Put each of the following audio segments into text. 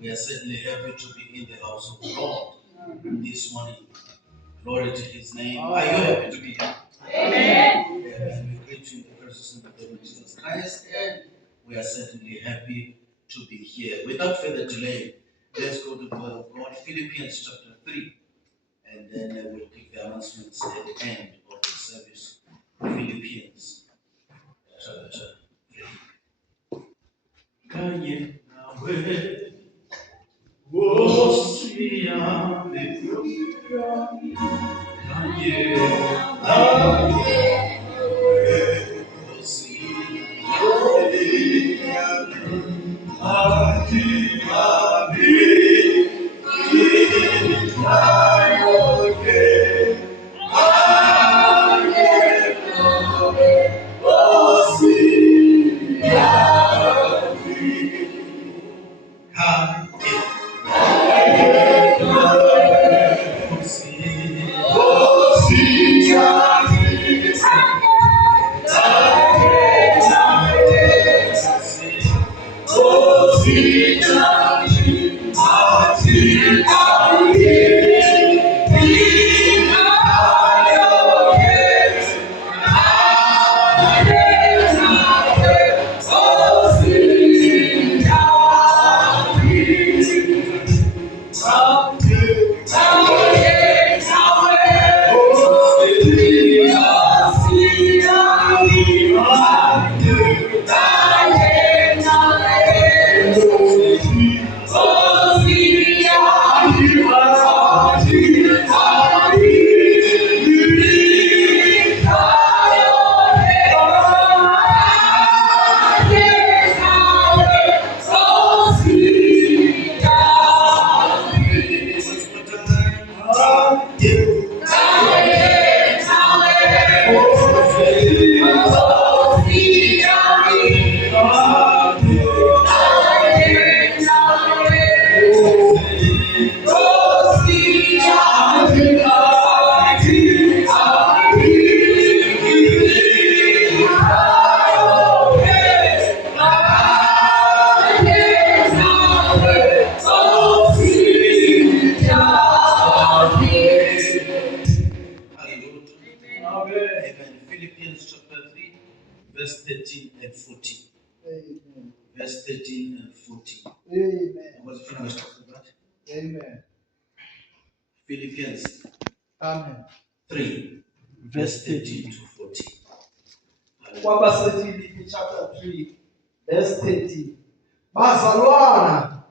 We are certainly happy to be in the house of the Lord this morning. Glory to his name. Are you happy to be here? Amen. And we greet you in the presence of the Lord Jesus Christ, and we are certainly happy to be here. Without further delay, let's go to the word of God, Philippians chapter 3, and then we'll pick the announcements at the end of the service. Philippians chapter 3. Philippians chapter 3, verse 13 and 14. Amen. Verse 13 and 14. Amen. What's the final talking about? Amen. Philippians Amen. 3, verse 13 to 14. Philippians chapter 3, verse 13. Bazalwana,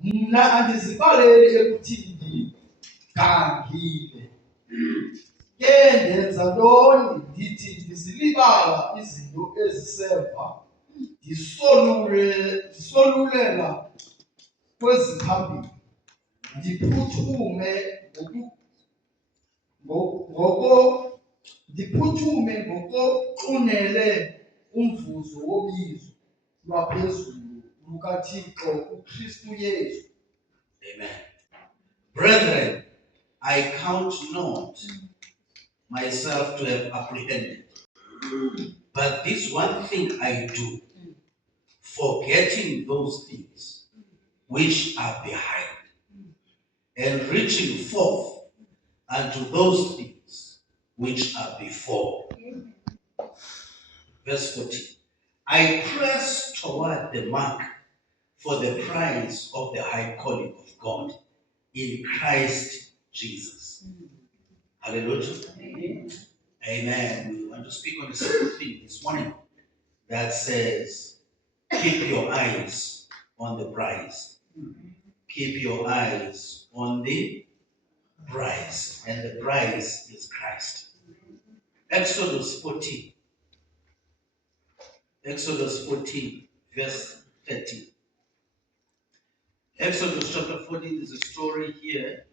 mna andizibaleli ekuthini gangile. Ke ndenza ntoni ndithi ndizilibala izinto ezisemva ndisolulela kweziphambili ndiphuthume ngokoqunele umvuzo wobizo lwaphezulu lukaThixo uKristu Yesu. Amen. Brethren, I count not myself to have apprehended, but this one thing I do, forgetting those things which are behind, and reaching forth unto those things which are before. Verse 14. I press toward the mark for the prize of the high calling of God in Christ Jesus. Hallelujah. Amen. Amen. We want to speak on a simple thing this morning that says, keep your eyes on the prize. Keep your eyes on the prize. And the prize is Christ. Exodus 14. Exodus 14, verse 13. Exodus chapter 14 is a story here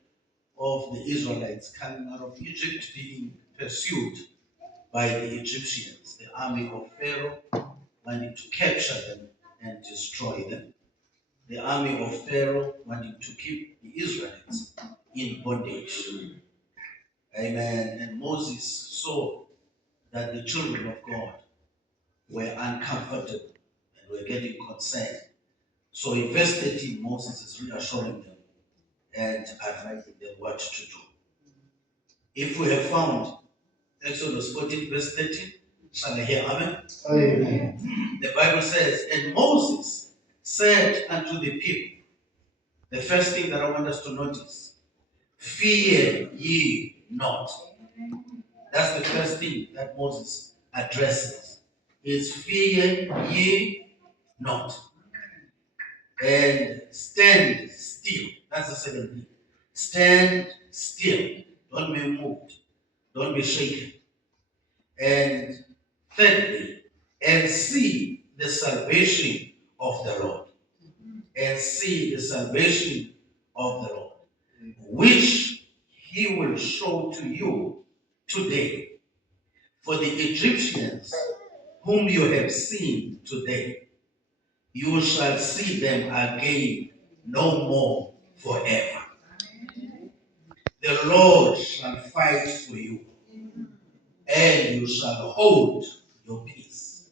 of the Israelites coming out of Egypt, being pursued by the Egyptians, the army of Pharaoh, wanting to capture them and destroy them. The army of Pharaoh wanting to keep the Israelites in bondage. Amen. And Moses saw that the children of God were uncomfortable and were getting concerned. So in verse 13, Moses is reassuring them and advising them what to do. If we have found Exodus 14, verse 13, shall I hear amen? Amen. The Bible says, and Moses said unto the people, the first thing that I want us to notice, fear ye not. That's the first thing that Moses addresses, is fear ye not. And stand still. That's the second thing. Stand still. Don't be moved. Don't be shaken. And thirdly, and see the salvation of the Lord. And see the salvation of the Lord, which he will show to you today. For the Egyptians whom you have seen today, you shall see them again no more forever. The Lord shall fight for you, and you shall hold your peace.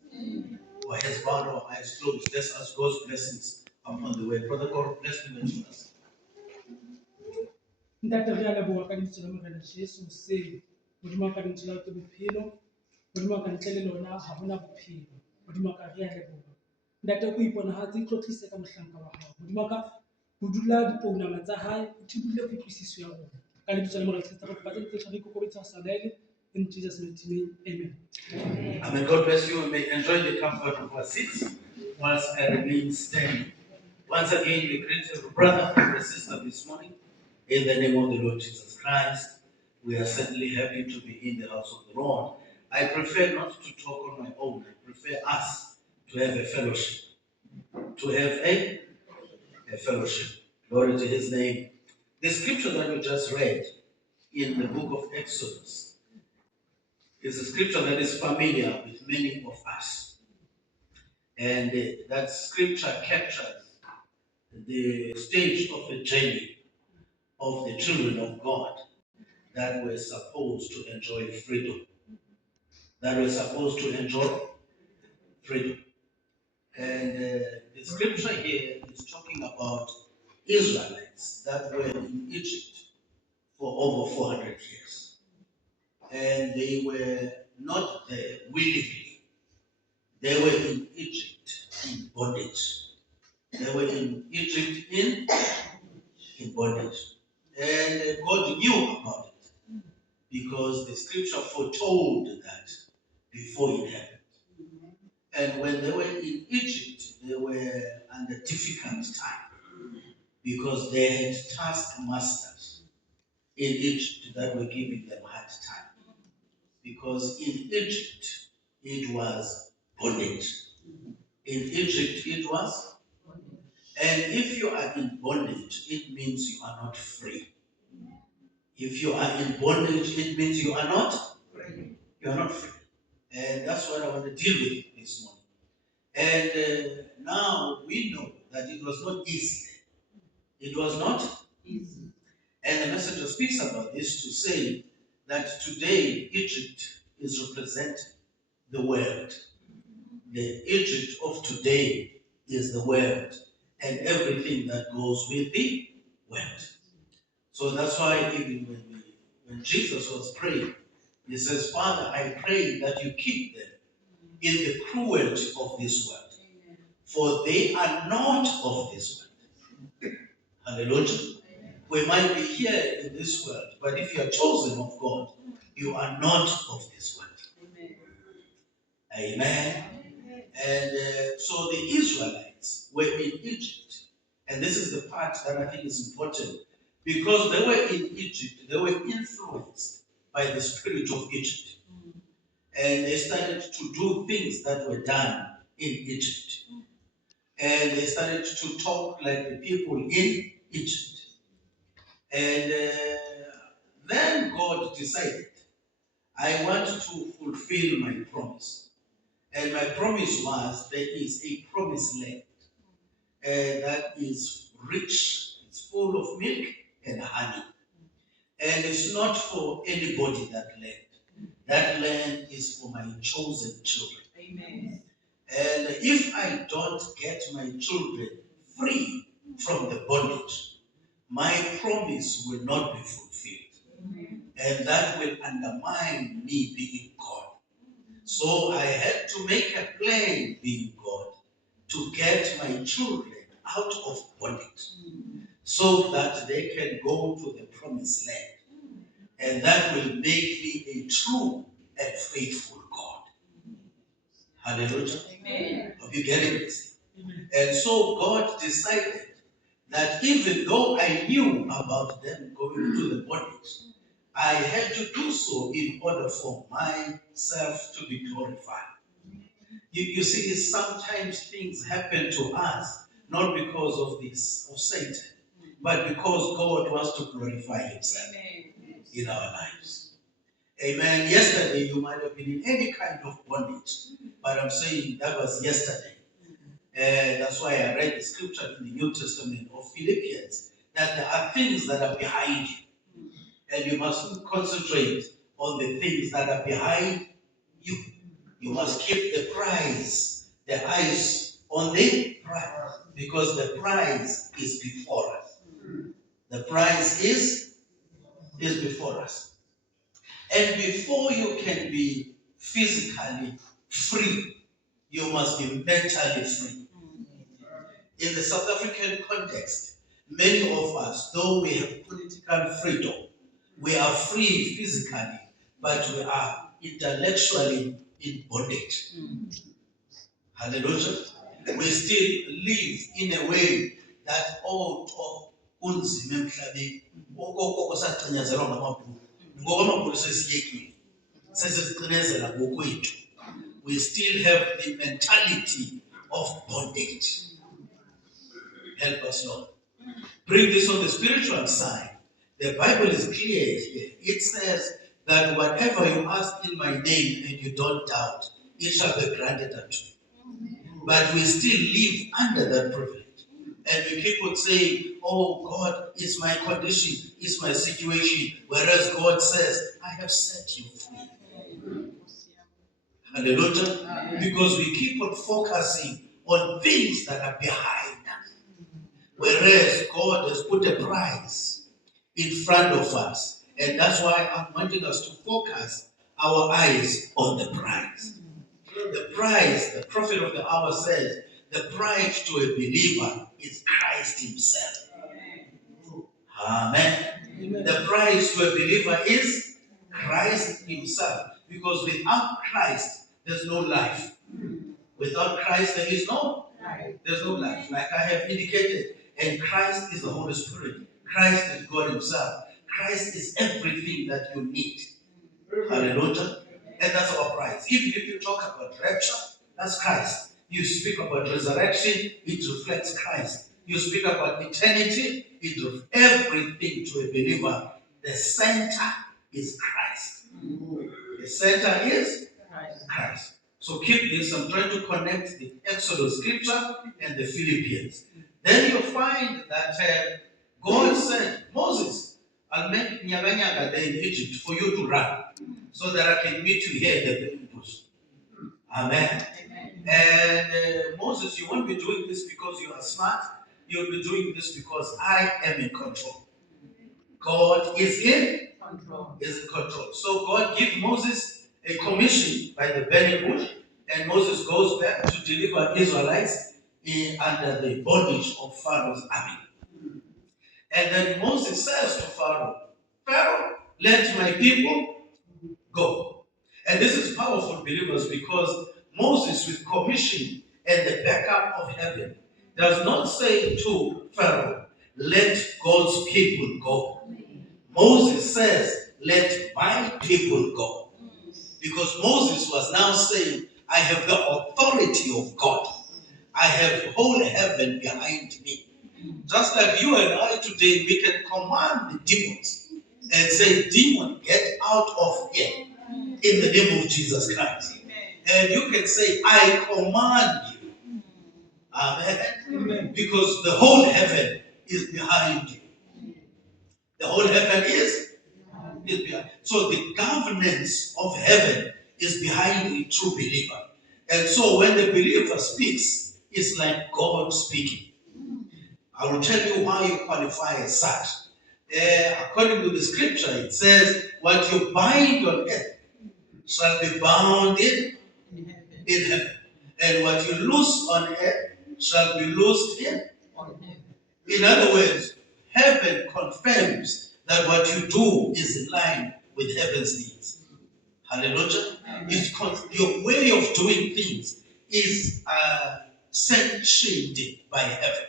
For his bound our eyes closed, let's ask God's blessings upon the way. Brother God, bless me with us. Ntate re a leboha ka lebitso la Morena Jesu hoseng. Modimo ka lentswe la hao ke bophelo. Modimo ka ntle le lona ha hona bophelo. Modimo ka re a leboha. Ntate o iponahatse itlotlise ka mohlanka wa hao. Modimo ka ho dula dipounama tsa hae, ho thibile kutlwisiso ya rona. Ka lebitso la Morena Jesu re kopa tse tshware ikokobetsa sa laele. In Jesus' mighty name, amen. Amen. God bless you and may enjoy the comfort of our seats whilst I remain standing. Once again, we greet every brother and every sister this morning. In the name of the Lord Jesus Christ, we are certainly happy to be in the house of the Lord. I prefer not to talk on my own. I prefer us to have a fellowship. To have a fellowship. Glory to his name. The scripture that we just read in the book of Exodus is a scripture that is familiar with many of us. And that scripture captures the stage of the journey of the children of God that were supposed to enjoy freedom. That were supposed to enjoy freedom. And the scripture here is talking about Israelites that were in Egypt for over 400 years. And they were not there willingly. They were in Egypt in bondage. They were in Egypt in bondage. And God knew about it because the scripture foretold that before it happened. And when they were in Egypt, they were under difficult time because they had taskmasters in Egypt that were giving them hard time. Because in Egypt, it was bondage. In Egypt, it was. And if you are in bondage, it means you are not free. If you are in bondage, it means you are not free. You are not free. And that's what I want to deal with this morning. And now we know that it was not easy. It was not easy. And the messenger speaks about this to say that today Egypt is representing the world. The Egypt of today is the world and everything that goes with the world. So that's why even when Jesus was praying, he says, Father, I pray that you keep them in the cruelty of this world. For they are not of this world. Hallelujah. We might be here in this world, but if you are chosen of God, you are not of this world. Amen. And so the Israelites were in Egypt. And this is the part that I think is important. Because they were in Egypt, they were influenced by the spirit of Egypt. And they started to do things that were done in Egypt. And they started to talk like the people in Egypt. And then God decided, I want to fulfill my promise. And my promise was there is a promised land that is rich, it's full of milk and honey. And it's not for anybody, that land. That land is for my chosen children. Amen. And if I don't get my children free from the bondage, my promise will not be fulfilled. Amen. And that will undermine me being God. So I had to make a plan, being God, to get my children out of bondage so that they can go to the promised land. And that will make me a true and faithful God. Hallelujah. Amen. Are you getting this? And so God decided that even though I knew about them going to the bondage, I had to do so in order for myself to be glorified. You see, sometimes things happen to us not because of Satan, but because God wants to glorify himself in our lives. Amen. Yesterday you might have been in any kind of bondage, but I'm saying that was yesterday. And that's why I read the scripture in the New Testament of Philippians, that there are things that are behind you. And you must concentrate on the things that are behind you. You must keep the prize, the eyes on the prize, because the prize is before us. The prize is before us. And before you can be physically free, you must be mentally free. In the South African context, many of us, though we have political freedom, we are free physically, but we are intellectually in bondage. Hallelujah. We still live in a way that kunzima emhlabeni okoko sacinyazelwa ngamabhulu ngoba amabhulu sesiyekile sesicinezela ngokwethu. We still have the mentality of bondage. Help us, Lord. Bring this on the spiritual side. The Bible is clear here. It says that whatever you ask in my name and you don't doubt, it shall be granted unto you. But we still live under that privilege. And we keep on saying, oh, God, it's my condition, it's my situation. Whereas God says, I have set you free. Hallelujah. Because we keep on focusing on things that are behind us. Whereas God has put a prize in front of us. And that's why I'm wanting us to focus our eyes on the prize. The prize, the prophet of the hour says, the prize to a believer is Christ himself. Amen. Amen. The prize to a believer is Christ himself. Because without Christ, there's no life. Without Christ, there's no life. Like I have indicated, and Christ is the Holy Spirit. Christ is God himself. Christ is everything that you need. Hallelujah. And that's our prize. Even if you talk about rapture, that's Christ. You speak about resurrection, it reflects Christ. You speak about eternity, it reflects everything to a believer. The center is Christ. The center is Christ. So keep this. I'm trying to connect the Exodus scripture and the Philippians. Then you find that God said, Moses, I'll make nyaga there in Egypt for you to run, so that I can meet you here in the burning bush. Amen. And Moses, you won't be doing this because you are smart. You'll be doing this because I am in control. God is in control. So God gives Moses a commission by the burning bush, and Moses goes back to deliver Israelites under the bondage of Pharaoh's army. And then Moses says to Pharaoh, Pharaoh, let my people go. And this is powerful, believers, because Moses, with commission and the backup of heaven, does not say to Pharaoh, let God's people go. Moses says, let my people go. Because Moses was now saying, I have the authority of God. I have whole heaven behind me. Just like you and I today, we can command the demons and say, demon, get out of here in the name of Jesus Christ. And you can say, I command you. Amen. Because the whole heaven is behind you. The whole heaven is behind. So the governance of heaven is behind the true believer. And so when the believer speaks, it's like God speaking. I will tell you why you qualify as such. According to the scripture, it says, what you bind on earth shall be bound in heaven. And what you loose on earth shall be loosed in. In other words, heaven confirms that what you do is in line with heaven's needs. Hallelujah. Your way of doing things is sanctioned by heaven.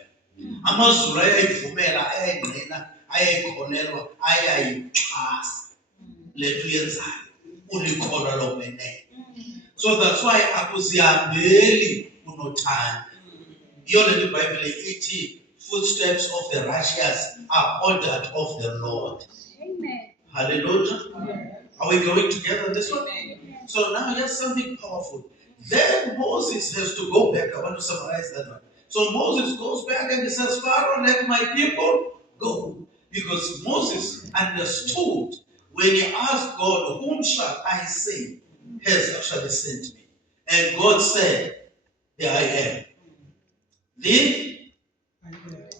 Amazulu ayayivumela, ayayingqina, ayayikholelwa, ayayixhasa le nto uyenzayo ulikholwa lokwenene. So that's why akuzihambeli unothanda. Yiyo le nto iBhayibhile ithi footsteps of the righteous are ordered of the Lord. Amen. Hallelujah. Are we going together on this one? So now here's something powerful. Then Moses has to go back. I want to summarize that one. So Moses goes back and he says, Pharaoh, let my people go. Because Moses understood when he asked God, whom shall I say has actually sent me? And God said, there I am.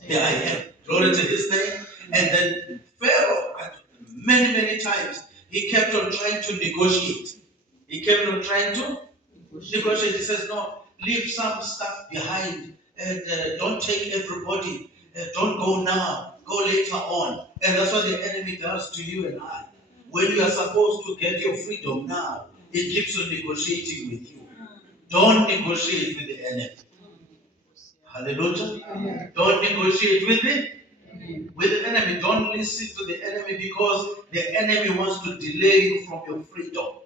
There I am. Glory to his name. And then Pharaoh, many times, he kept on trying to negotiate. He kept on trying to negotiate. He says, no, leave some stuff behind. And don't take everybody. Don't go now. Go later on. And that's what the enemy does to you and I. When you are supposed to get your freedom now, it keeps on negotiating with you. Don't negotiate with the enemy. Hallelujah. Don't negotiate with the enemy. Don't listen to the enemy, because the enemy wants to delay you from your freedom.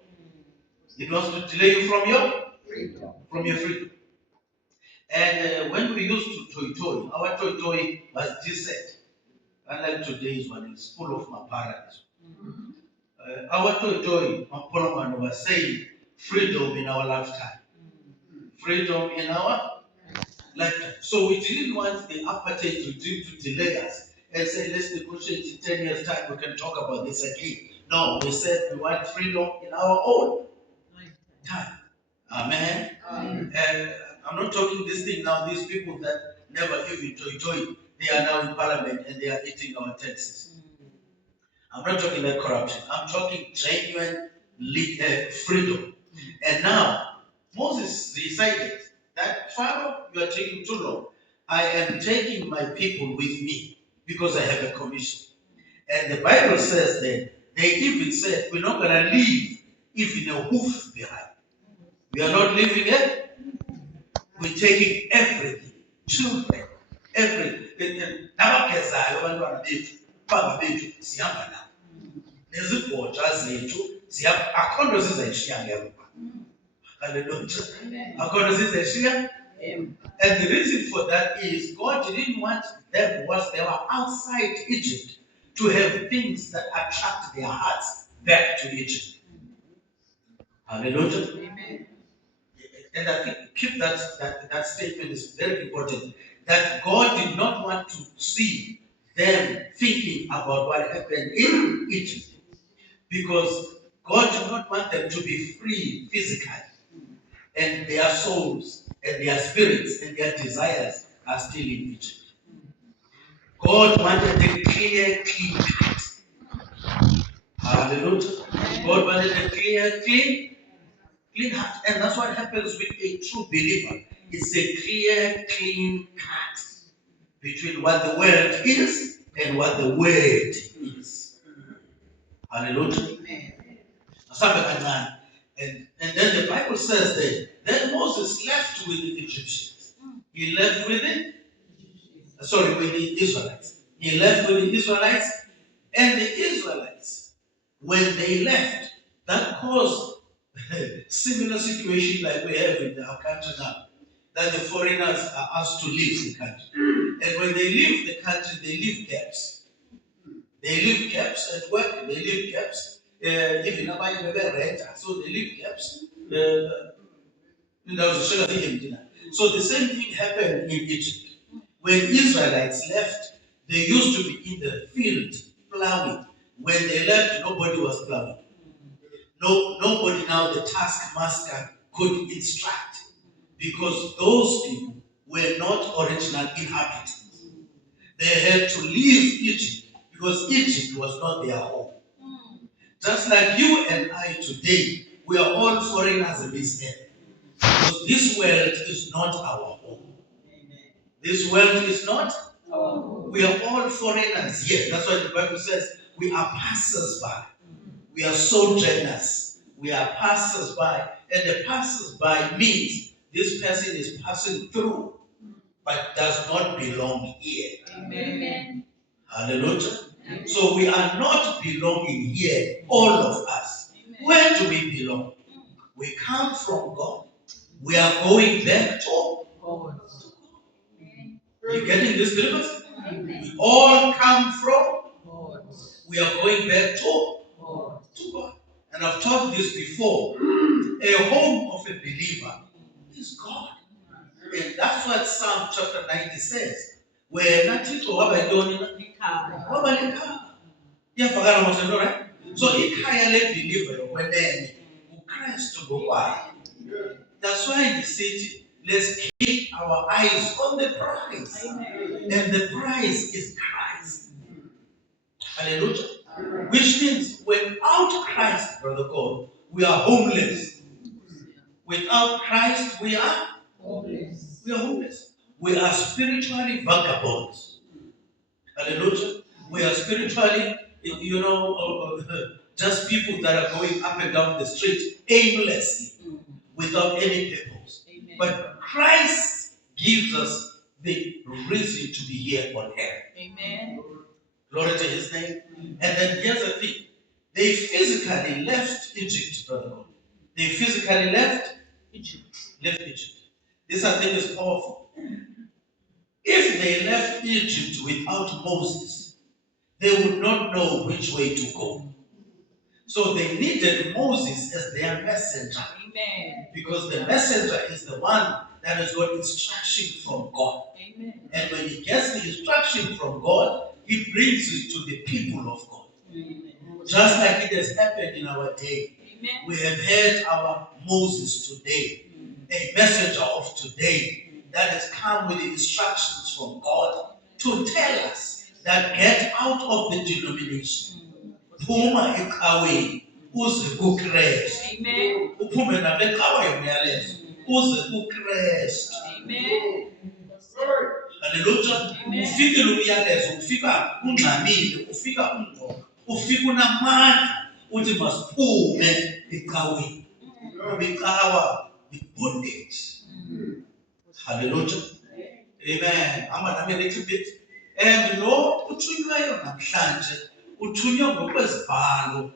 It wants to delay you from your freedom. And when we used to toy, our toy was decent. Unlike today's one, it's full of maparas. Our toy, Mapoloman was saying, freedom in our lifetime. Freedom in our lifetime. So we didn't want the apartheid regime to delay us and say, let's negotiate in 10 years' time, we can talk about this again. No, we said we want freedom in our own time. Amen. And I'm not talking this thing now, these people that never even joined, they are now in parliament and they are eating our taxes. I'm not talking about corruption. I'm talking genuine freedom. And now, Moses decided that, Pharaoh, you are taking too long. I am taking my people with me because I have a commission. And the Bible says that they even said, we're not going to leave even a hoof behind. We are not leaving it. We're taking everything. Children, everything. Nabagezayo abantwana bethu, baba bethu sihamba nabo. Nezibhoja zethu akho nto sizayishiya ngemva. Hallelujah. Akho nto sizayishiya. And the reason for that is God didn't want them, once they were outside Egypt, to have things that attract their hearts back to Egypt. Hallelujah. Amen. And I think keep that statement is very important. That God did not want to see them thinking about what happened in Egypt. Because God did not want them to be free physically. And their souls and their spirits and their desires are still in Egypt. God wanted a clear, clean heart. Hallelujah. God wanted a clear, clean heart. And that's what happens with a true believer. It's a clear, clean heart between what the world is and what the word is. Hallelujah. And then the Bible says that then Moses left with the Egyptians. He left with the Israelites. He left with the Israelites, and the Israelites, when they left, that caused similar situation like we have in our country now, that the foreigners are asked to leave the country. And when they leave the country, they leave gaps. They leave gaps at work, they leave gaps. Even abanye bebe-renta, so they leave gaps. So the same thing happened in Egypt. When Israelites left, they used to be in the field plowing. When they left, nobody was plowing. Nobody now, the taskmaster, could instruct, because those people were not original inhabitants. They had to leave Egypt because Egypt was not their home. Just like you and I today, we are all foreigners in this earth. Because this world is not our home. This world is not. We are all foreigners here. That's why the Bible says we are passers-by. We are sojourners. We are passers-by. And the passers-by means this person is passing through, but does not belong here. Amen. Hallelujah. So we are not belonging here, all of us. Where do we belong? We come from God. We are going back to God. You getting this, believers? We all come from God. We are going back to God. And I've taught this before. A home of a believer is God. And that's what Psalm chapter 90 says. Where nathixo wabayintoni wabalikhaya. Iyavakala mosento, right? So ikhaya lebeliever yokwenene uKristu ngokwayo. That's why he said, let's keep our eyes on the prize. Amen. And the prize is Christ. Hallelujah. Which means without Christ, brother God, we are homeless. Without Christ, we are homeless. We are homeless. We are spiritually vagabonds. Hallelujah. We are spiritually, just people that are going up and down the street aimlessly, without any purpose. Amen. But Christ gives us the reason to be here on earth. Amen. Glory to his name. And then here's the thing. They physically left Egypt, brother God. They physically left Egypt. This, I think, is powerful. If they left Egypt without Moses, they would not know which way to go. So they needed Moses as their messenger. Amen. Because the messenger is the one that has got instruction from God. Amen. And when he gets the instruction from God, he brings it to the people of God. Amen. Just like it has happened in our day. Amen. We have heard our Moses today, a messenger of today that has come with the instructions from God to tell us that get out of the denomination. Phuma eqhaweni uze kuKristu. Amen. Uphume nabeqhawe yomyalezo uze kuKristu. Amen. Hallelujah. Ufike lo myalezo, ufika ungxamile, ufika ungqondo, ufika unamandla uthi masiphume eqhaweni. Ubiqhawa bondage. Hallelujah. Amen. I'm a little bit. And lo uthunywayo namhlanje uthunywa ngokwezibhalo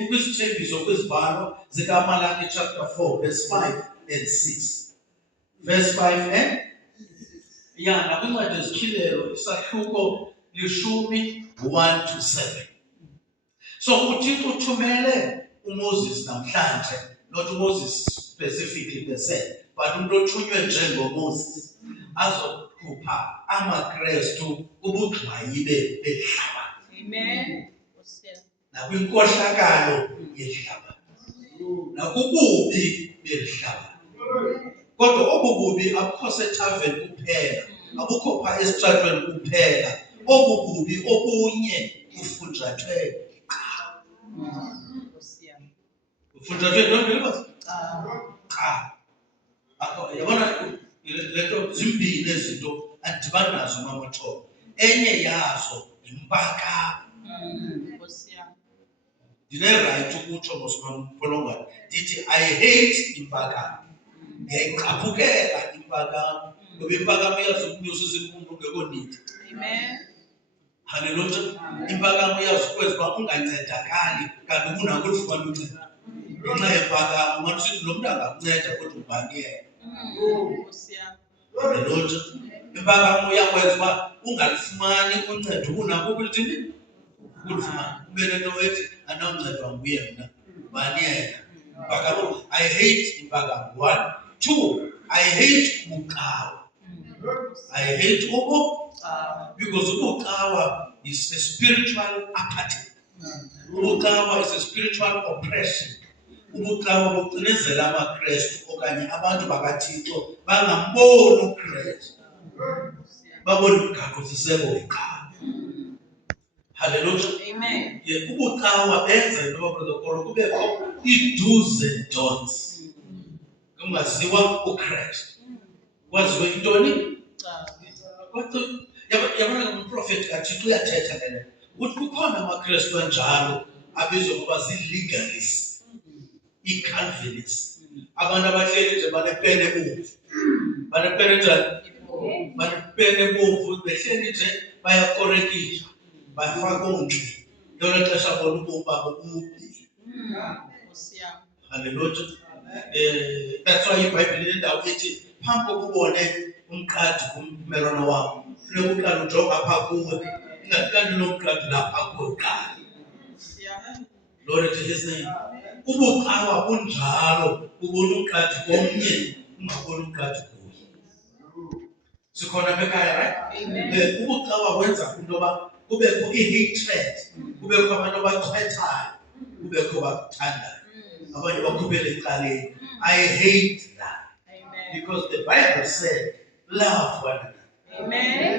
ukwisithembiso kwezibhalo zikaMalaki chapter 4 verse 5 and 6. Verse 5 and nakwincwadi ezityhilelo isahluko 1 to 7. So uThixo uthumele uMoses namhlanje, not Moses specifically per se, but umuntu othunywe njengoMoses azokhupha amaKristu ubugxwayi behlabathi. Amen. Nakwinkohlakalo yehlabathi. Nakububi behlabathi. Kodwa obububi abukho sethaveni kuphela, abukho pha esitratweni kuphela. Obububi obunye ufunjathwe. Ufunjathwe don't believe yabona leto zimbili ezinto adibana nazo uMamathoba. Enye yazo impaka. Ndine-right ukutsho ngosomampholongwane ndithi I hate impaka. Ndiyayiqaphukela impaka. Ngoba impaka uyazi ukunyusa isikhumbulo ungekho nidi. Amen. Hallelujah. Impaka uyazi ukwenza uba ungancedakali kanti unako ulifumana uncedo. Ngenxa yempaka Ungathi lo muntu angakunceda kodwa ubani yena. Nkosi yami. Hallelujah. Impakamo iyakwenza uba ungalifumani uncedo unako ukulithini? Ukulifumana. Ube nento ethi andawuncedwa nguye mna. Ubani yena. Impakamo. I hate impakamo. 1. 2. I hate ubuqhawe. I hate because ubuqhawe is a spiritual apathy. Ubuqhawe is a spiritual oppression. Ubuqhawe bucinezela amakrestu okanye abantu bakaThixo bangamboni uKrestu. Babona umgaqo-siseko weqhawe. Hallelujah. Amen. Ubuqhawe benza into yoba kubekho ii-do's and don'ts. Kungaziwa uKrestu. Kwaziwe intoni? Yabona umprofeti kaThixo uyathetha ngene. Uthi kukhona amakrestu anjalo abizwa ngoba zii-legalists, ii-Calvinists. Abantu abahleli nje banepeni ebomvu. Banepeni njani? Banepeni ebomvu, behleli nje bayakorekisha, bafaka onke. Lolo xesha bona ubomi babo bubi. Nkosi yami. Hallelujah. That's why iBhayibhile inendawo ethi phambi kokubone umqadi kummelwane wam, funeka uqale ujonge apha kuwe, ingathi lo mqadi lapha kuqala. Nkosi yami. Glory to his name. Ubuqhawe bunjalo, ubona umqadi komnye, ungaboni umqadi kuye. Sikhona apha ekhaya, right? Amen. Ubuqhawe wenza into yoba kubekho i-hatred, kubekho abantu abachwethayo, kubekho abakuthandayo, abanye bakhuphele ecaleni. I hate that. Amen. Because the Bible said, love one another. Amen.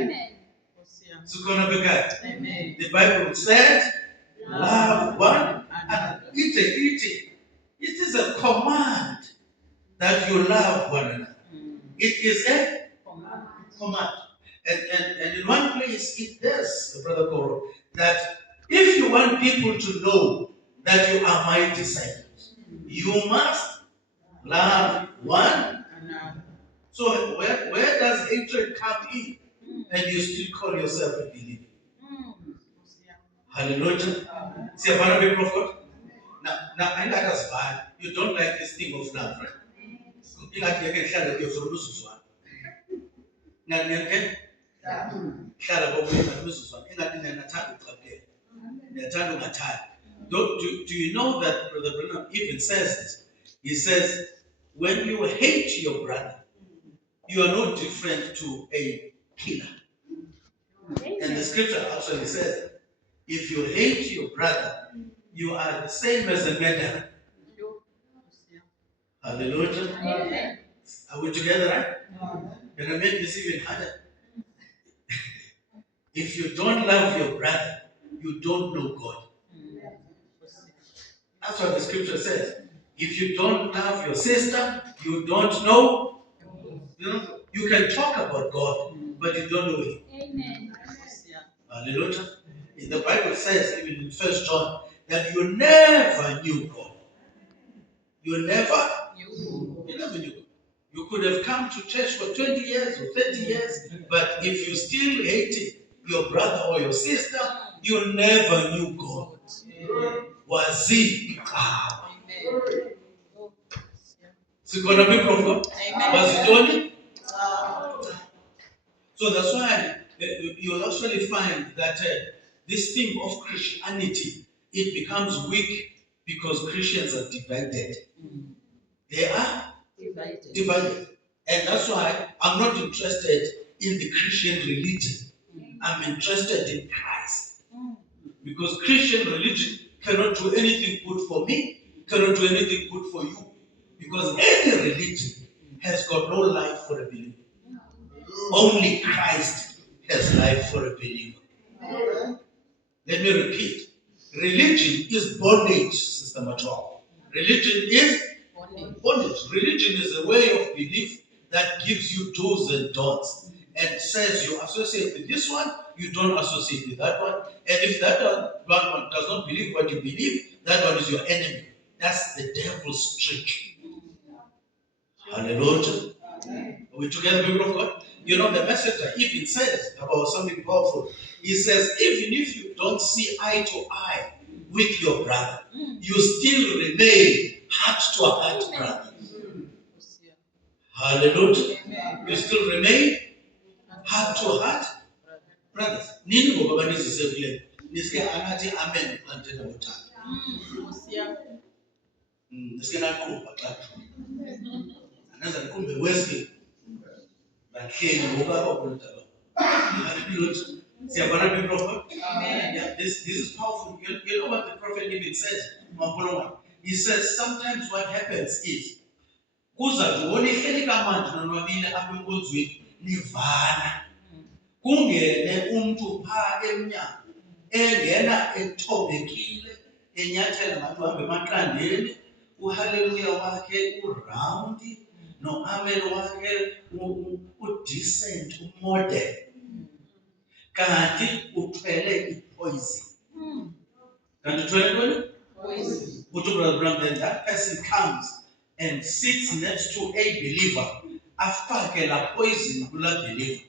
Nkosi yami. Sikhona apha ekhaya. Amen. The Bible said, love one another. It is a command that you love one another. It is a command. And in one place it does, Brother Koro, that if you want people to know that you are my disciples, you must love one. So where does hatred come in? And you still call yourself a believer? Hallelujah. See, a man of God. Now, I like us bad. You don't like this thing of love, right? You like you can share your solutions. Now, you can share about your solutions. You like in an attack. Do you know that Brother Branham even says this? He says, when you hate your brother, you are no different to a killer. And the scripture actually says, if you hate your brother, you are the same as a murderer. Hallelujah. Amen. Are we together, right? Can I make this even harder? If you don't love your brother, you don't know God. That's what the scripture says. If you don't love your sister, you don't know. You can talk about God, but you don't know Him. Amen. Hallelujah. The Bible says, even in 1 John, that you never knew God. You never knew God. You could have come to church for 20 years or 30 years, but if you still hated your brother or your sister, you never knew God. Was he? So gonna be from God. Was it only? So that's why you'll actually find that this thing of Christianity, it becomes weak because Christians are divided. They are divided. And that's why I'm not interested in the Christian religion. I'm interested in Christ. Because Christian religion cannot do anything good for me, cannot do anything good for you. Because any religion has got no life for a believer. Only Christ has life for a believer. Let me repeat. Religion is bondage, Sister Matua. Religion is bondage. Religion is a way of belief that gives you do's and don'ts and says you associate with this one, you don't associate with that one. And if that one does not believe what you believe, that one is your enemy. That's the devil's trick. Hallelujah. Are we together, people of God? You know, the messenger even says about something powerful. He says, even if you don't see eye to eye with your brother, you still remain heart-to-heart, brother. Nkosi yami. Hallelujah. Amen. You still remain heart-to-heart, brothers. Nini ngoba banizise kule nisike anathi amen xa ndithetha ngothando. Nkosi yami. Nisike naqumba xa anenza ndiqumbe wesike bahleli ngoba abakuludaba. Hallelujah. Siyabona people of God? Amen. Yeah, this is powerful. You know what the prophet even says? Mampoloma. He says sometimes what happens is kuza ndibona ihleli kamandi nonwabile apha enkonzweni nivana. Kungene umntu phaa emnyango engena ethobekile enyathela ngathi uhambe emaqandeni uhaleluya wakhe urawundi no-amen wakhe udecent umodel kanti uthwele ipoison. Kanti uthwele ntoni? Poison. Uthi Brother Branham, then that person comes and sits next to a believer afake la poison kula believer.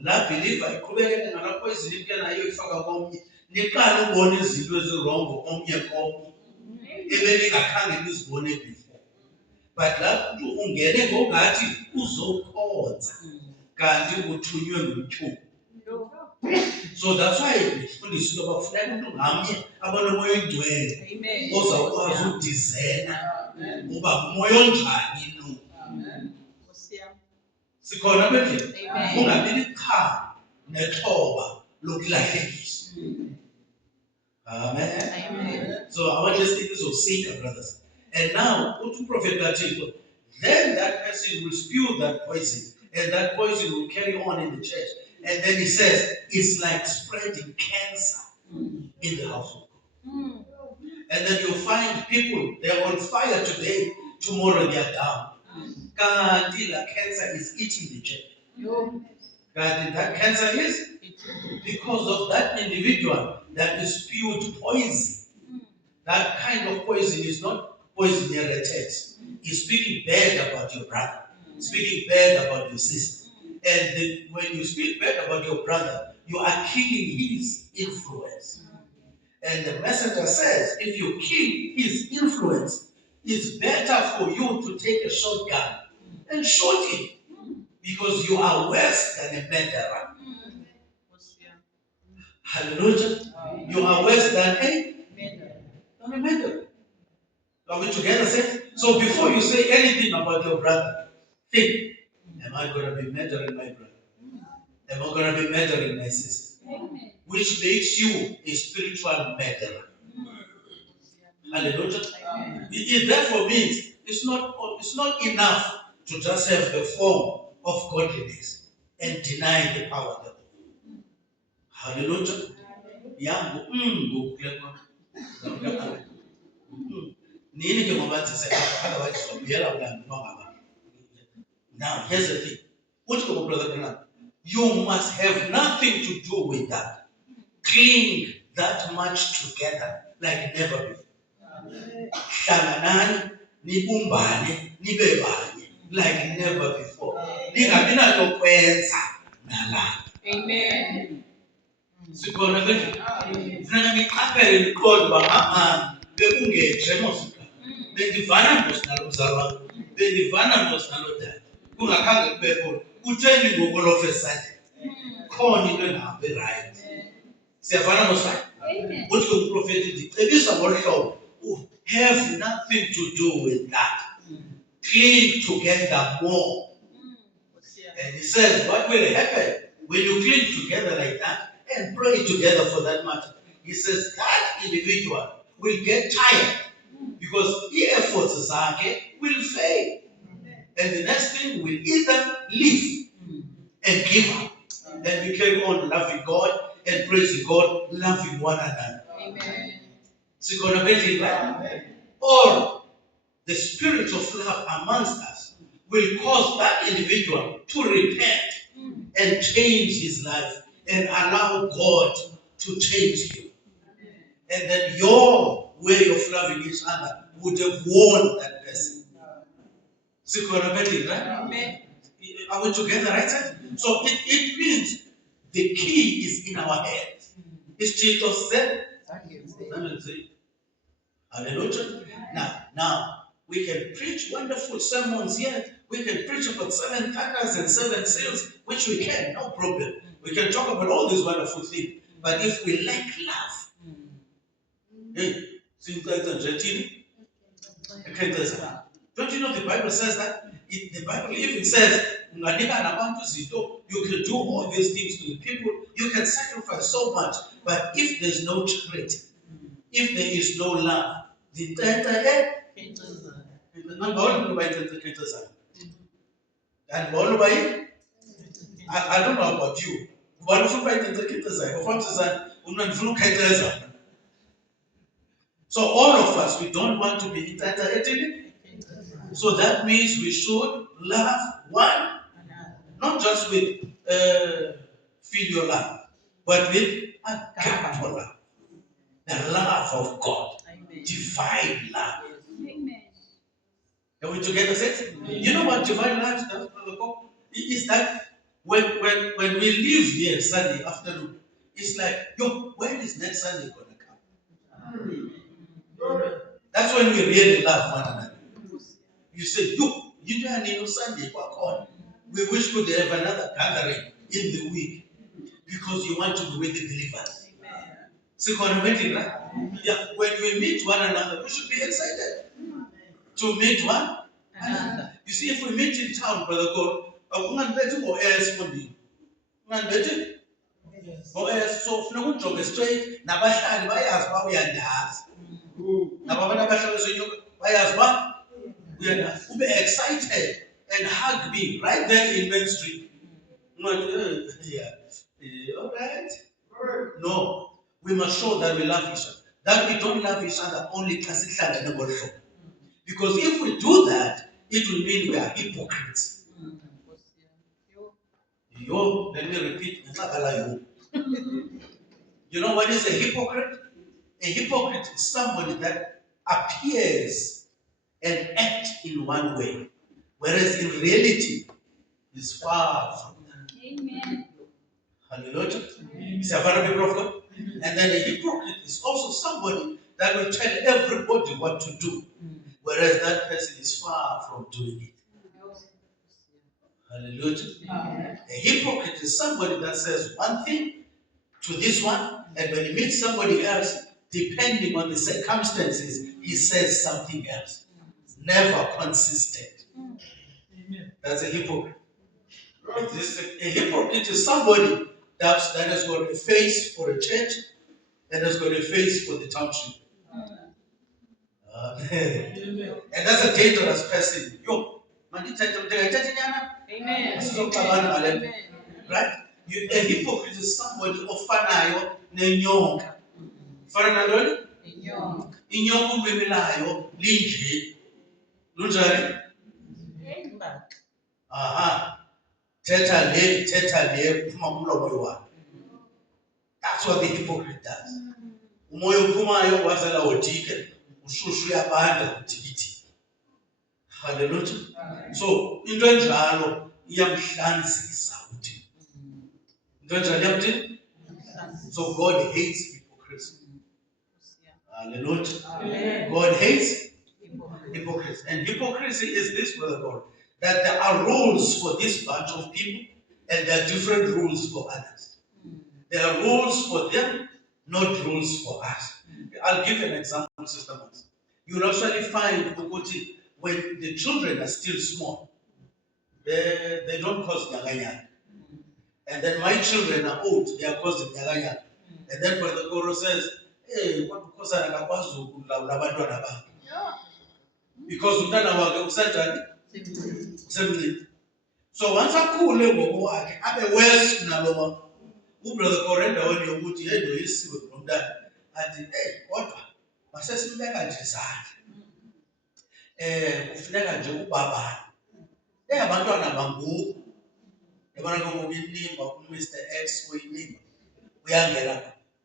La believer iqhubekele ngala poison into nayo ifaka komnye. Niqala ubona izinto ezirongo omnye komnye. Ebeningakhange nizibone before. But la mntu ungene ngokungathi uzokhonza kanti uthunywe ngumthuko. So that's why ifundiswa into abafuneka umuntu ngamnye abanomoya oyingcwele Amen. ozawukwazi udizena uba umoya onjani lo. Nkosi yami. Sikhona bendlela. Amen. Ungabi liqhaga nethoba lokulahlekisa. Amen. Amen. So I want us to think of seeker, brothers. And now, to Prophet Gatito, then that person will spew that poison, and that poison will carry on in the church. And then he says, it's like spreading cancer in the house of God. And then you'll find people, they're on fire today, tomorrow they are down. Until cancer is eating the church. That cancer is because of that individual that is spewed poison. That kind of poison is not poison related. He's speaking bad about your brother, speaking bad about your sister. And when you speak bad about your brother, you are killing his influence. And the messenger says, if you kill his influence, it's better for you to take a shotgun and shoot him, because you are worse than a murderer. Hallelujah. You are worse than a murderer. Are we together? Say? So before you say anything about your brother, think, am I going to be murdering my brother? Am I going to be murdering my sister? Which makes you a spiritual murderer. Hallelujah. It therefore means it's not enough to just have the form of godliness and deny the power thereof. Hallelujah. Now here's the thing. You must have nothing to do with that. Cling that much together like never before. Hlanganani, nibumbane, nibebanye like never before. Ningabi nalo kwenza nalapha. Amen. Sikhona ke funeka ngiqaphele liqonde uba bekungeje mosika. Bendivana mos nalo mzali wami. Bendivana mos nalo dad. Kungakhange kubekho. Kutheni ngokolofesade. Khona into engahambi right. Siyavana mos right. Amen. Uthi umprofeti ndicebisa ngolu hlobo. Have nothing to do with that. Cling together more. And he says, what will happen when you cling together like that and pray together for that matter? He says that individual will get tired because the efforts will fail. And the next thing will either leave and give up. And we carry on loving God and praising God, loving one another. Amen. Or the spirit of love amongst us will cause that individual to repent and change his life and allow God to change him. And then your way of loving each other would have won that person. Amen. Are we together, right? So it means the key is in our hands. Is Jesus said? Hallelujah. Now, We can preach wonderful sermons here. We can preach about 7 thunders and 7 seals, which we can, no problem. We can talk about all these wonderful things. But if we lack love, hey, don't you know the Bible says that? The Bible even says, you can do all these things to the people, you can sacrifice so much, but if there's no charity, if there is no love, the I don't know about you. So all of us, we don't want to be entitled. So that means we should love one, not just with filial love, but with agape love, the love of God, divine love. Are we together, saints? You know what divine love does, Brother Bob? It's that when we leave here Sunday afternoon, it's like, yo, when is next Sunday going to come? That's when we really love one another. You say, yo, you don't need no Sunday, we wish we could have another gathering in the week because you want to be with the believers. So, yeah, when we meet one another, we should be excited to meet one another. You see, if we meet in town, Brother God, so funeka straight nabahlali bayazi uba uyandazi nababantu abahlala esenyuka bayazi uba uyandazi ube excited and hug me right there in Main Street. All right. No, we must show that we love each other, that we don't love each other only because if we do that, it will mean we are hypocrites. Let me repeat. You know what is a hypocrite? A hypocrite is somebody that appears and acts in one way, whereas in reality is far from that. Amen. Hallelujah. People of God. And then a hypocrite is also somebody that will tell everybody what to do, whereas that person is far from doing it. Hallelujah. Amen. A hypocrite is somebody that says one thing to this one, and when he meets somebody else, depending on the circumstances, he says something else. It's never consistent. Amen. That's a hypocrite. A hypocrite is somebody that has got a face for a church, that has got a face for the township. Amen. And that's a dangerous person. Yo, amen. Amen. Right? A hypocrite is somebody ofanayo nenyonga. Fana naloni? Inyonga. Inyonga ulwemilayo linje. Lunjani? Aha. Teta le, phuma kumlomo wakhe. That's what the hypocrite does. Umoya uphumayo wazela wodike, ushushu uyabanda udikithi. Hallelujah. So, into enjalo iyamhlanzisa uthi. Into enjalo iyamthini? So God hates hypocrisy. Hallelujah. Amen. God hates hypocrisy. And hypocrisy is this, Brother God, that there are rules for this bunch of people and there are different rules for others. There are rules for them, not rules for us. I'll give an example, Sister Mons. You'll actually find when the children are still small, they don't cause nyaganya. And then my children are old, they are causing nyaganya. And then Brother Goro says, hey, what because I am because umntana wakhe usenjani? So once akhule ngoku wakhe abe worse kunalo ubrother Corenda when yokuthi hey ndo yisiwe nomntana athi hey kodwa masesimbeka nje izandla kufuneka nje ubabani abantwana bangoku yabona ngoku inimba uMr X uyinimba uyangena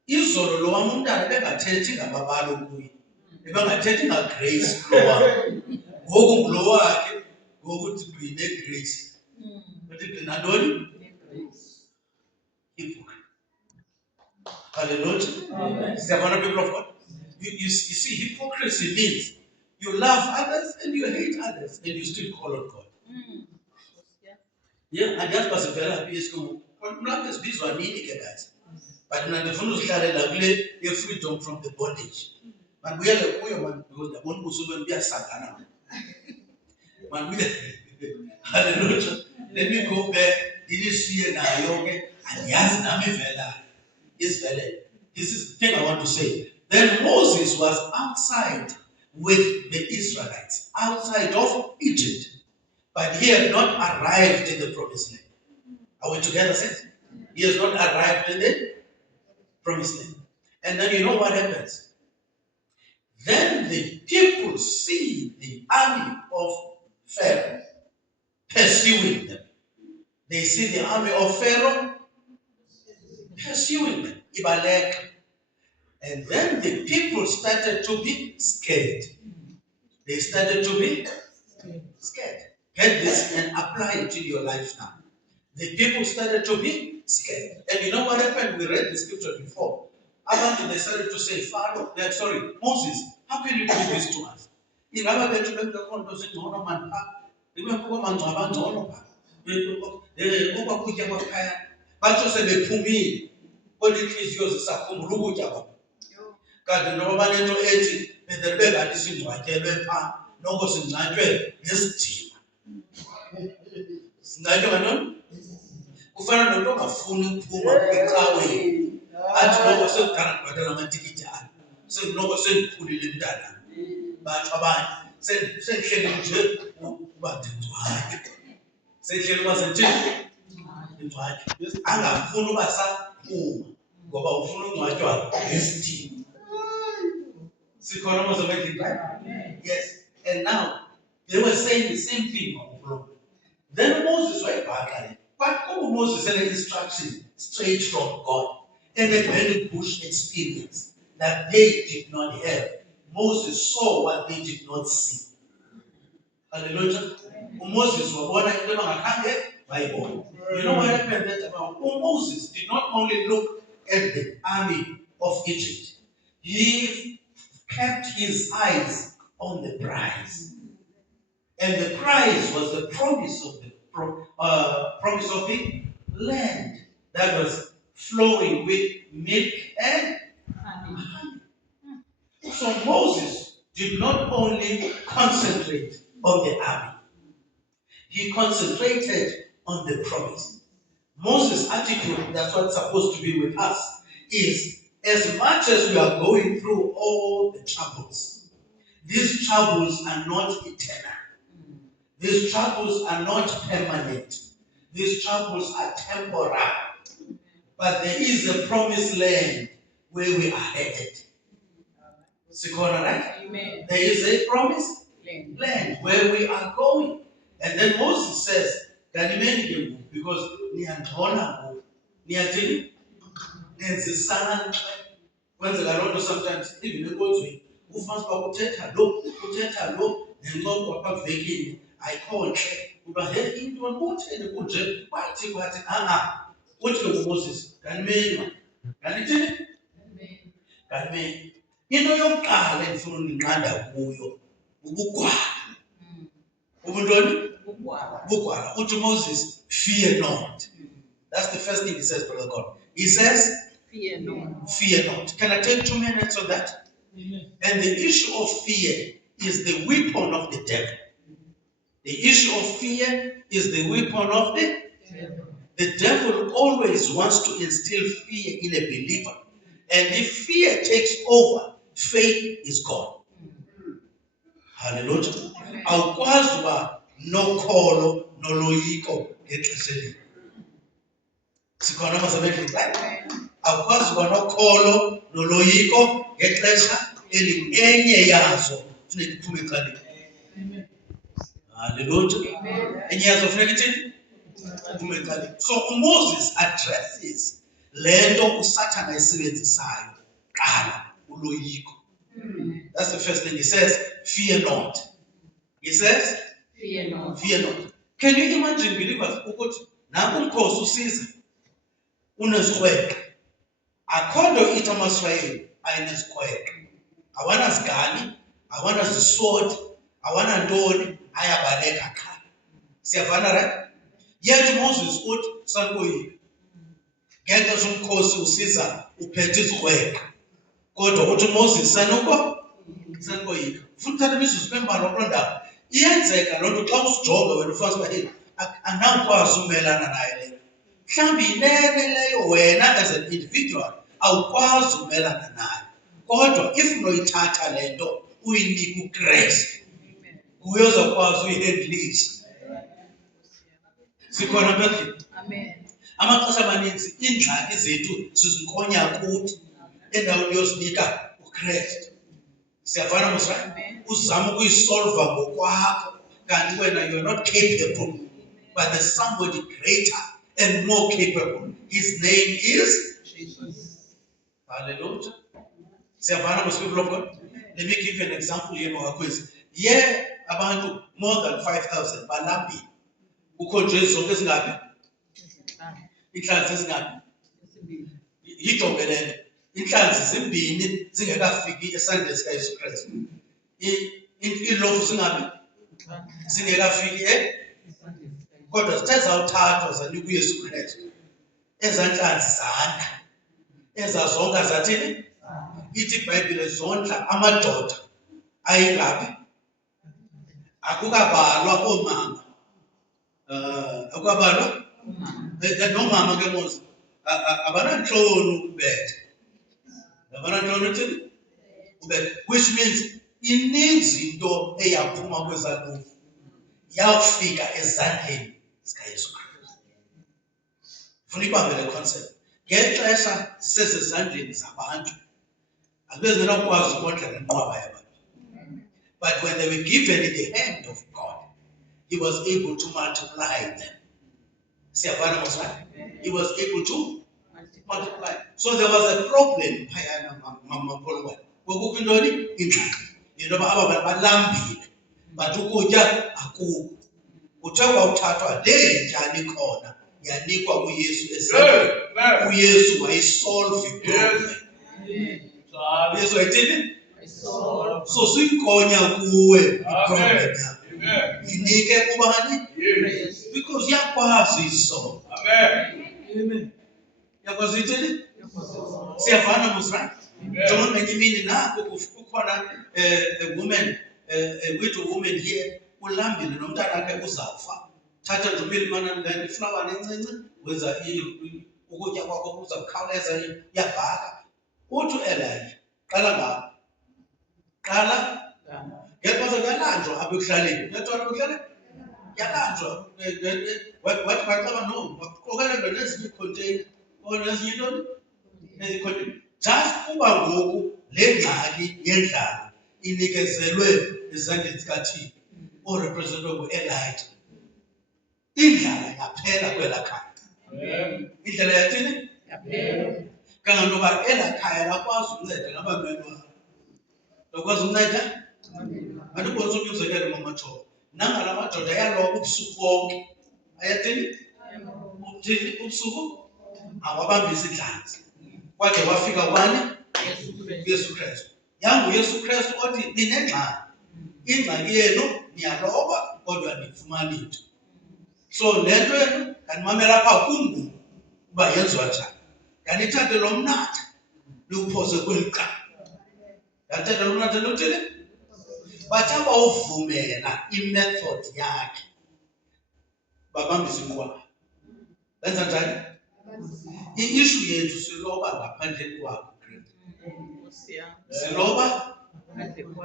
izolo lo wami umntana bengathethi ngababalo kuye ebangathethi ngaGrace lo wami ngoku lo wakhe ngokuthi ngine Grace uthi ngina ntoni hypocrite. Hallelujah. Amen. People of God. You see, hypocrisy means You love others and you hate others, and you still call on God. Yeah, and that's what's very happy is going. Not as this one needed, guys. But now the phone started ugly, your freedom from the bondage. But we are the way man because the one who's going to be a sakana. Man, we hallelujah. Let me go back. Did you see an ayoke? And yes, Nami Vela is Vela. This is the thing I want to say. Then Moses was outside with the Israelites, outside of Egypt. But he had not arrived in the promised land. Are we together, saints? He has not arrived in the promised land. And then you know what happens? Then the people see the army of Pharaoh pursuing them. They see the army of Pharaoh pursuing them. Ibalek. And then the people started to be scared. They started to be scared. Get this and apply it to your life now. The people started to be scared. And you know what happened? We read the scripture before. After they started to say, Moses, how can you do this to us? Bathose bephumile kodwa inhliziyo zisakhumbula ukutya kwabo. Kanti noma banento ethi bethele ngathi singcwatyelwe pha noko singcwatywe ngesidima. Singcwatywe ngantoni? Kufana nomuntu ongafuni ukuphuma ecaweni. Athi noko sekudala ngibhatala amatikiti ami. Sekunoko sendikhulile mntana. Bathi abanye sendihleli nje uba ndingcwatywe. Sendihleli uba sendithini? Ndingcwatywe. Angafuni uba saphuma ngoba ufuna ungcwatywa ngesidima. Sikhona mozambique, right? Yes. And now they were saying the same thing. Then Moses went back. But Moses had an instruction straight from God. And a burning bush experience that they did not have. Moses saw what they did not see. Hallelujah. Moses was born. You know what happened that about Moses did not only look at the army of Egypt, he kept his eyes on the prize. And the prize was the promise of the land that was flowing with milk and honey. So Moses did not only concentrate on the army, he concentrated on the promise. Moses' attitude, that's what's supposed to be with us, is as much as we are going through all the troubles, these troubles are not eternal. These troubles are not permanent. These troubles are temporal. But there is a promised land where we are headed. Sikona, right? Amen. There is a promised land where we are going. And then Moses says, because sometimes even I call into a boat and a good party, what you Moses? Can me? Can it? Can me? You know your car and from the Nanda Kuyo. Ubundoni? Moses, fear not. That's the first thing he says, Brother God. He says, fear not. Fear not. Can I take 2 minutes on that? Amen. And the issue of fear is the weapon of the devil. The issue of fear is the weapon of the devil. The devil always wants to instill fear in a believer. And if fear takes over, faith is gone. Hallelujah. Awukwazi uba nokholo noloyiko ngexesha elinye. Sikhona masibethi right? Awukwazi uba nokholo noloyiko ngexesha elinye. Enye yazo funeka iphume ecaleni. Hallelujah. Enye yazo funeka ithini? Iphume ecaleni. So Moses addresses le nto uSathana ayisebenzisayo qala uloyiko. That's the first thing he says, fear not. He says, Fear not. Fear not. Can you imagine believers ukuthi naku umkhosi usiza unezikhweke. Akhondo ita amaswayeli ayinezikhweke. Awanazigali awanazisword, awanantoni, ayabaleka qha. Siyavana, right? Yet Moses uthi sakoyika. Ngexesha umkhosi usiza uphethe izikrweqe. Kodwa uthi Moses sanokoyika. Ufuna uthatha imizuzu bembalwa kuloo ndawo. Iyenzeka loo nto xa usijonga wena ufanele uba andinawukwazi umelana naye le. Mhlawumbi yinene leyo wena as an individual awukwazi umelana nayo. Kodwa if unoyithatha le nto uyinike uKristu, nguye ozawukwazi uyihendlisa. Sikhona phezulu. Amen. Amaxesha amaninzi iingxaki zethu sizinkonya kuthi endaweni yosinika uKristu. Siyavana mos, right? Uzama ukuyisolva ngokwakho kanti wena you're not capable, but there's somebody greater and more capable. His name is Jesus. Hallelujah. Siyavana mos, people of God. Let me give you an example here ngakwezi. Yeah, abantu more than 5,000 balambile. Kukho nje zonke ezingaphi? Inhlanzi ezingaphi? Yijongele. Inhlanzi zimbini zingekafiki esandleni sikaYesu Kristu. Iilofu zingaphi? Zingekafiki kodwa zithe zawuthathwa zanikwa uYesu Kristu. Ezaa nhlanzi zanda. Ezaa zonke zathini? Ithi iBhayibhile zondla amadoda ayingaphi? Akukabalwa oomama. Akukabalwa? Noomama ke mos abanantloni ukubetha. Abanantloni uthini? Ubetha. Which means ininzi into eyaphuma kwezaa lofu yawufika ezandleni zikaYesu Kristu. Funa ibambe le concept. Ngexesha sisezandleni zabantu abezingenakwazi ukondla nenqwaba yabantu. But when they were given in the hand of God, He was able to multiply them. Siyavana mos, right? He was able to multiply. So there was a problem phayana mapolwane. Kwakukho intoni? Ingxaki. Into yoba aba bantu balambile, but ukutya akukho. Kuthe kwawuthathwa le njani khona yanikwa kuYesu esandleni. uYesu wayisolve iproblem. uYesu wayithini? So suyinkonya kuwe iproblem yakho. Yinike kubani? Because iyakwazi isolve. Amen. Yakwazi ithini? Siyavana mos, right? Jonga ngenye imini nako kukhona a woman, a widow woman here, ulambile nomntanakhe uzawufa. Thatha nje impilo manani le ndifuna bani encinci, wenza ukutya kwakho kuza kukhawuleza yabhaka. Uthi uEli, qala ngapha. Qala ngexesha kuyalanjwa apha ekuhlaleni. Uyathola apha ekuhlaleni? Kuyalanjwa. Wathi baxaba no, waqokelela nezinye iikhonteyina. Nezinye intoni? Nezikhonteyina. Just kuba ngoku le ngxaki yendlala inikezelwe ezandleni zikaThixo orepresentwe nguElijah. Indlala yaphela kwelaa khaya. Indlela yathini? Kangangoba elaa khaya lakwazi ukunceda nabantwana babo. Lakwazi ukunceda? Andibonisa umzekelo mamatshoba. Nangala madoda ayaloba ubusuku bonke. Ayathini? Uthini ubusuku? Awabambisa idlanzi. Kwade wafika ubani? Yesu Kristu. YanguYesu Kristu othi ninengxaki. Ingxaki yenu niyaloba kodwa nifumana into. So le nto yenu kanimamela apha kungu uba yenziwa njani. Ndanithathe lo mnatha niwuphose kweli qaba. Ndanithathe lo mnatha niwuthini? Bathi abawuvumela imethod yakhe babambisa inqwaba. Benza njani? I-issue yethu siloba ngaphandle kwakho. Siloba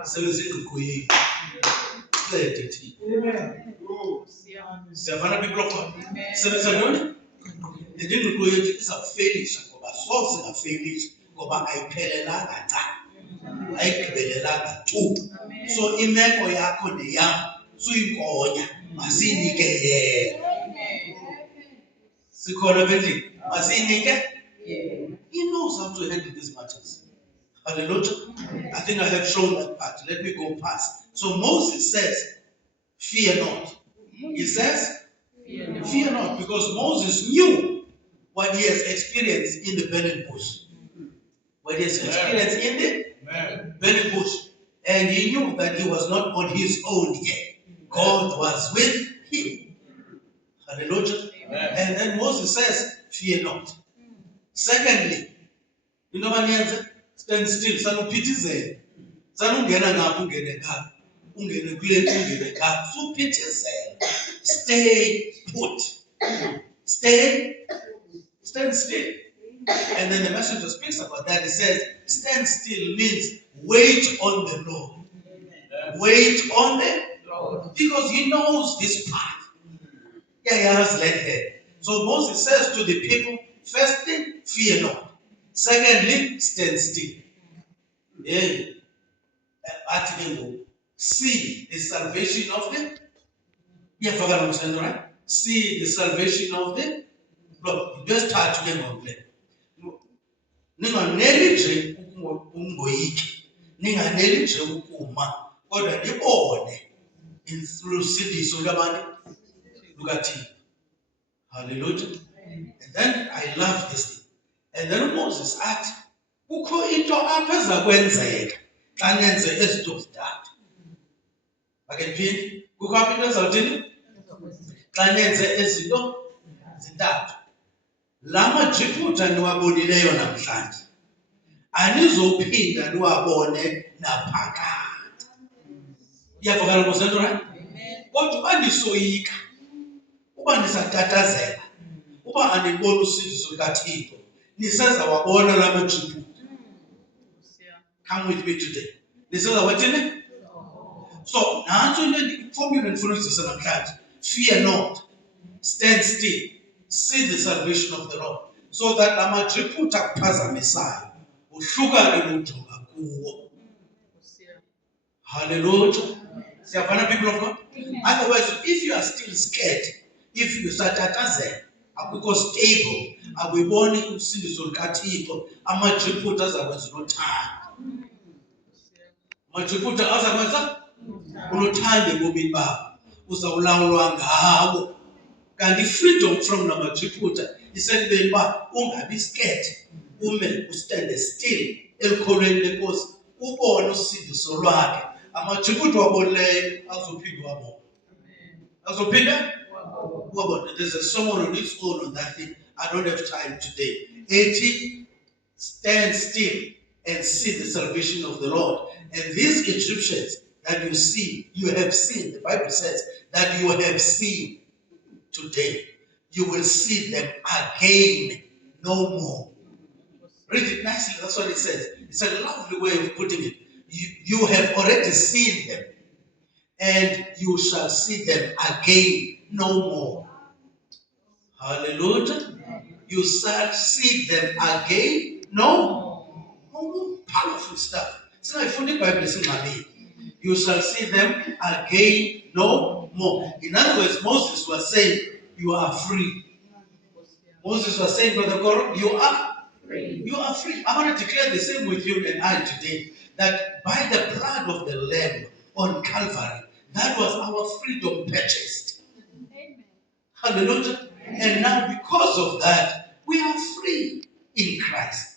sewezingqiqo ncede thina. Siyavana people of God. Sebenzisa ntoni? Ingqiqo yethu izawufelisha ngoba soze singafelisha ngoba ayiphelelanga ncam. Ayigqibelelanga tu. So imeko yakho neyam suyinkonya masiyinike yena. Sikhona phezulu. Masiyinike. He knows how to handle these matters. Hallelujah. I think I have shown that part. Let me go past. So Moses says, fear not. He says, fear not, because Moses knew what he has experienced in the burning bush. What he has experienced in the burning bush. And he knew that he was not on his own yet. God was with him. Hallelujah. And then Moses says, fear not. Secondly, you know what he said? Stand still. Sanuphithizela. Sanungena ngapha ungene ngapha. Ungene kule ungene ngapha. Suphithizela. Stay put. Stand still. And then the messenger speaks about that. He says, stand still means wait on the Lord. Wait on the Lord. Because he knows this path. Yeah, he has led her. So Moses says to the people, first thing, fear not. Secondly, stand still. Yeah. See the salvation of the. Yeah, forgot what I'm saying, right? See the salvation of the. Look, just start to them on play. Ninganeli nje ungoyiki. Ninganeli nje ukuma. Kodwa nibone insidiso lwabantu lukaThixo. Hallelujah. And then I love this thing. And then Moses asked, kukho into apha ezakwenzeka xa nenze ezinto zintathu. Akephinda, kukho apha into ezawuthini? Xa nenze ezinto zintathu. La maJiphuta niwabonileyo namhlanje anizophinda niwabone naphakade. Iyavakala ngosenzo, right? Kodwa uba nisoyika, uba nisatatazela, uba anibona usindiso lukaThixo, niseza wabona la maJiphuta. Come with me today. Niseza wathini? So nanso into formula endifuna ukuzisa namhlanje. Fear not. Stand still. See the salvation of the Lord. So that amaJiphuta akuphazamisayo uhlukane nojonga kuwo. Hallelujah. Siyafana, people of God? Otherwise, if you are still scared, if you satatazela, akukho stable, akuyiboni usindiso lukaThixo, amaJiphuta azakwenza unothanda. amaJiphuta azakwenza unothanda ebomini babo. Uzawulawulwa ngawo. Kanti freedom from namaJiphuta isentweni uba ungabi scared, ume ustande still elikholweni lenkosi, ubone usindiso lwakhe. amaJiphuta wabonileyo azophinda wabona. Azophinda wabona. There's a sermon on its own on that thing. I don't have time today. 80, stand still and see the salvation of the Lord. And these Egyptians that you see, you have seen. The Bible says that you have seen. Today, you will see them again, no more. Read it nicely, that's what it says. It's a lovely way of putting it. You have already seen them, and you shall see them again, no more. Hallelujah. You shall see them again, no more. Powerful stuff. It's like from the Bible, you shall see them again, no more. In other words, Moses was saying, you are free. Moses was saying, Brother Goro, you are free. You are free. I want to declare the same with you and I today, that by the blood of the Lamb on Calvary, that was our freedom purchased. Amen. Hallelujah. And now because of that, we are free in Christ.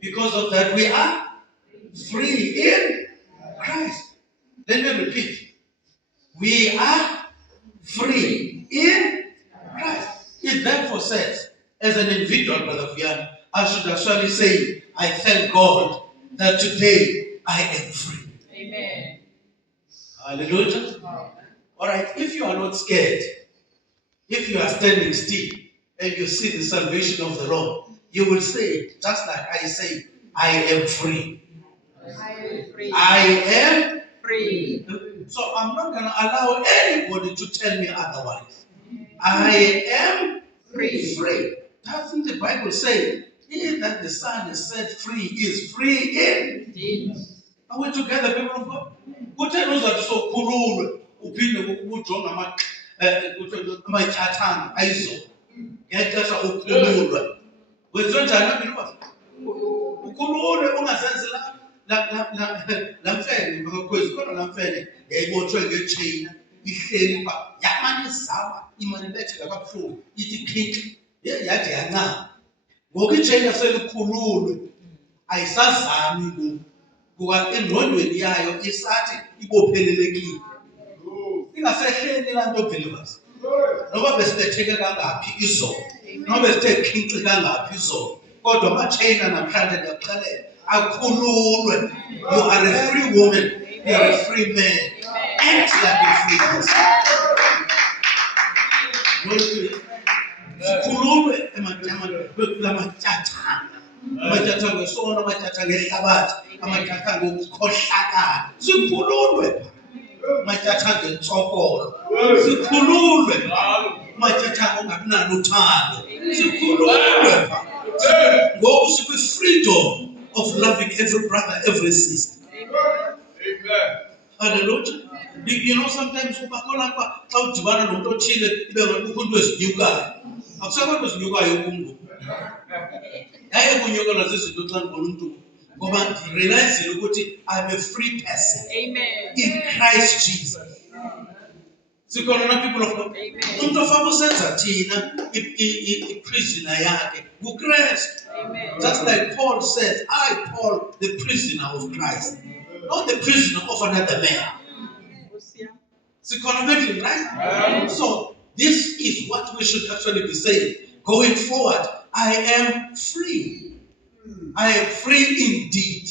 Because of that, we are free in Christ. Let me repeat. We are free in Christ. It therefore says, as an individual, Brother Fian, I should actually say, I thank God that today I am free. Amen. Hallelujah. All right, if you are not scared, if you are standing still and you see the salvation of the Lord, you will say, just like I say, I am free. I am free. I am free. So I'm not going to allow anybody to tell me otherwise. I am free. Free. Doesn't the Bible say, he that the Son is set free is free indeed? Are we together, people of God? Who tells us so cool? Amayithathanga ayizo ngexesha ukhululwe wenziwe njani apha ukhululwe ungazenzi la mfene makakhwezi kodwa la mfene yayibotshwe ngetsheyina ihleli pha yamane izama imane ibetheka kabuhlungu ithi khikhi yade yancama ngoku itsheyina selikhululwe ayisazami ngoku kuba engqondweni yayo isathi ibophelelekile. Ingasehleli laa nto believers. Noba besibetheke kangaphi izolo, noba besithe khinci kangaphi izolo, kodwa amatsheyina namhlanje ndiyakuxelela akhululwe. You are a free woman, you are a free man. Act like a free person. Sikhululwe amatyathanga. Amatyathanga esono, amatyathanga ehlabathi, amatyathanga okukhohlakala. Sikhululwe. Amatyathanga entsokolo. Sikhululwe. Amatyathanga ongabinalo uthando. Sikhululwe. Ngoku sikwi-freedom of loving every brother, every sister. Amen. Hallelujah. You know, sometimes ubakolapha xa udibana nomntu othile ibe ngathi kukho into ezinyukayo. Akusekho nto ezinyukayo kumntu. Yaye kunyukelwa zizinto xa ndibona umntu. Ngoba ndirealizile ukuthi I'm a free person. Amen. In Christ Jesus. Sikhona na people of God. Umntu ofaka usenza thina i-prisoner yakhe nguKristu. Amen. Just like Paul said, I, Paul, the prisoner of Christ. Not the prisoner of another man. Right? So this is what we should actually be saying. Going forward, I am free. I am free indeed.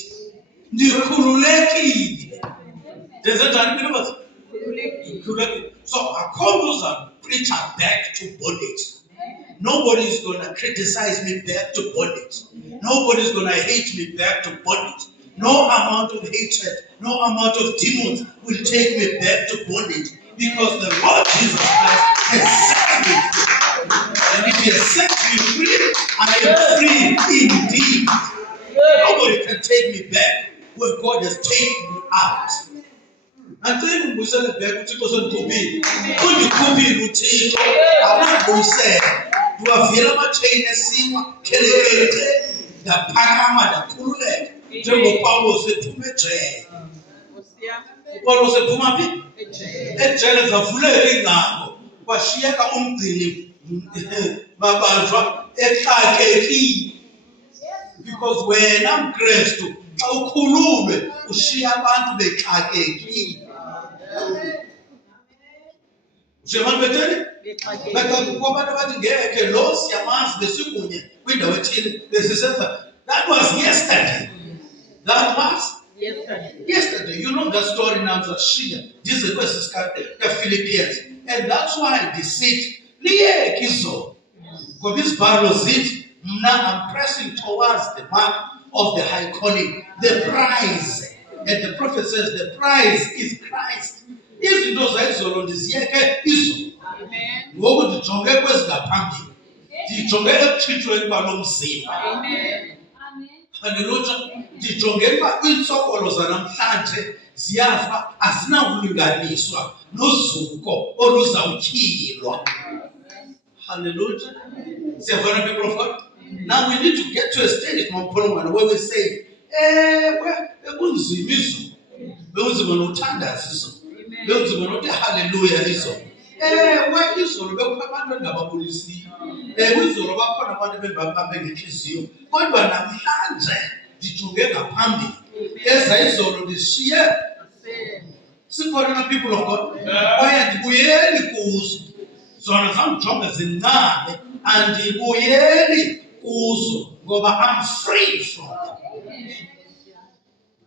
Ndikhululekile. So I call those preacher back to bondage. Nobody is going to criticize me back to bondage. Nobody is going to hate me back to bondage. No amount of hatred, no amount of demons will take me back to bondage, because the Lord Jesus Christ has set me free. And if He has set me free, I am free indeed. Nobody can take me back where God has taken me out. Until we send it back, Uthixo sendikhuphile. Undikhuphile Uthixo, awunandibuyisela. Ndiwavile amachain esinqa, khelekele, ndaphakama ndakhululeka. NjengoPawulos ephuma ejele. uPawulos ephuma phi? Ejele zavuleka iingcango. Kwashiyeka umgcini babanjwa exakekile. Because wena mKristu xa ukhululwe ushiya abantu bexakekile. Njengoba betheni? Bekakukho abantu abathi ngeke lo siyamazi besikunye kwindawo ethile besisenza. That was yesterday. That was yesterday. You know that story now that Shia. This is the Philippians. And that's why deceit. Liye kizo. For this Bible zit. Now I'm pressing towards the mark of the high calling. The prize. And the prophet says the prize is Christ. Izinto zayizolo ndiziyeke izolo. Amen. Ngoku ndijonge kwezingaphambili. Ndijonge ekuthixweni kwalo mzimba. Amen. Hallelujah. Ndijonge uba kwiintsokolo zanamhlanje ziyafa azinakulinganiswa nozuko oluzawutyhilwa. Hallelujah. Siyavana people of God. Now we need to get to a stage where we say, bekunzima izolo. Bekunzima nothandaza izolo. Bekunzima nothi hallelujah izolo. Izolo bekukho abantu engababonisiyo. Izolo bakhona abantu ebebabambe ngenhliziyo. Kodwa namhlanje ndijonge ngaphambili. Izolo ndishiye. Sikhona na people of God. Kwaye ndibuyeli kuzo. Zona zamjonga zincane. Andibuyeli kuzo. Ngoba I'm free from them.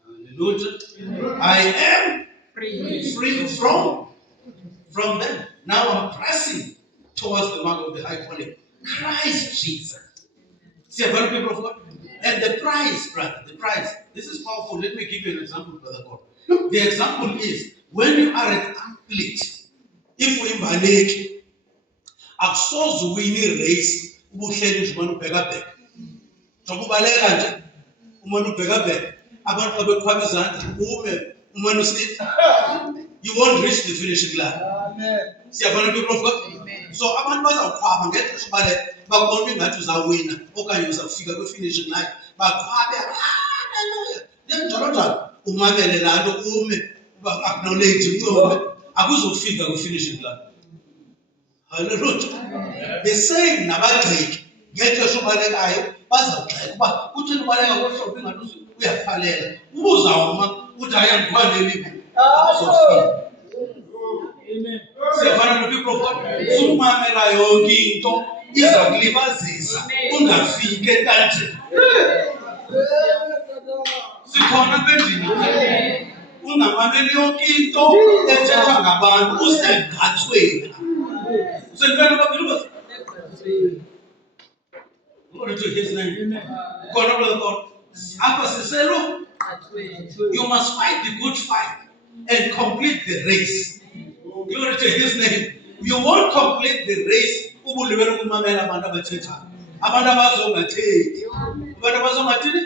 Hallelujah. I am free from them. Now I'm pressing towards the mark of the high calling. Christ Jesus. See, a very people of God. And the prize, brother, the prize. This is powerful. Let me give you an example, brother God. The example is when you are an athlete, if we manage, akusoze uwine race, ubuhleli nje umane ubheka bheka. Njengoba ubaleka nje, umane ubheka bheka. Abantu abekhwama izandla, ume, umane usithi. You won't reach the finishing line. Amen. Siyabona people of God. So abantu bazawukhwaba ngexesha ubaleka, bakubona ingathi uzawina okanye uzawufika kwi-finishing line. Bakhwabe, hallelujah. Njalo umamele laa nto ume, acknowledge intombi, akuzofika kwi-finishing line. Hallelujah. The same nabagxeki ngexesha ubalekayo bazawuxela uba uthini ubaleka kohlobo ingathi uyaphalela. Ubuzawuma uthi ayandikwaneli uzofika. Amen. Siyafana no-people of God. Sumamela yonke into iza kulibazisa ungafiki entanteni. Sikhona pendini. Ungamameli yonke into ethethwa ngabantu usemgathweni. Usentweni babili. Glory to his name. God, God. Apha siselo. You must fight the good fight and complete the race. Glory to his name. You won't complete the race. Ubulibele kumamela abantu abathethayo. Abantu abazongathethi. Abantu abazongathini?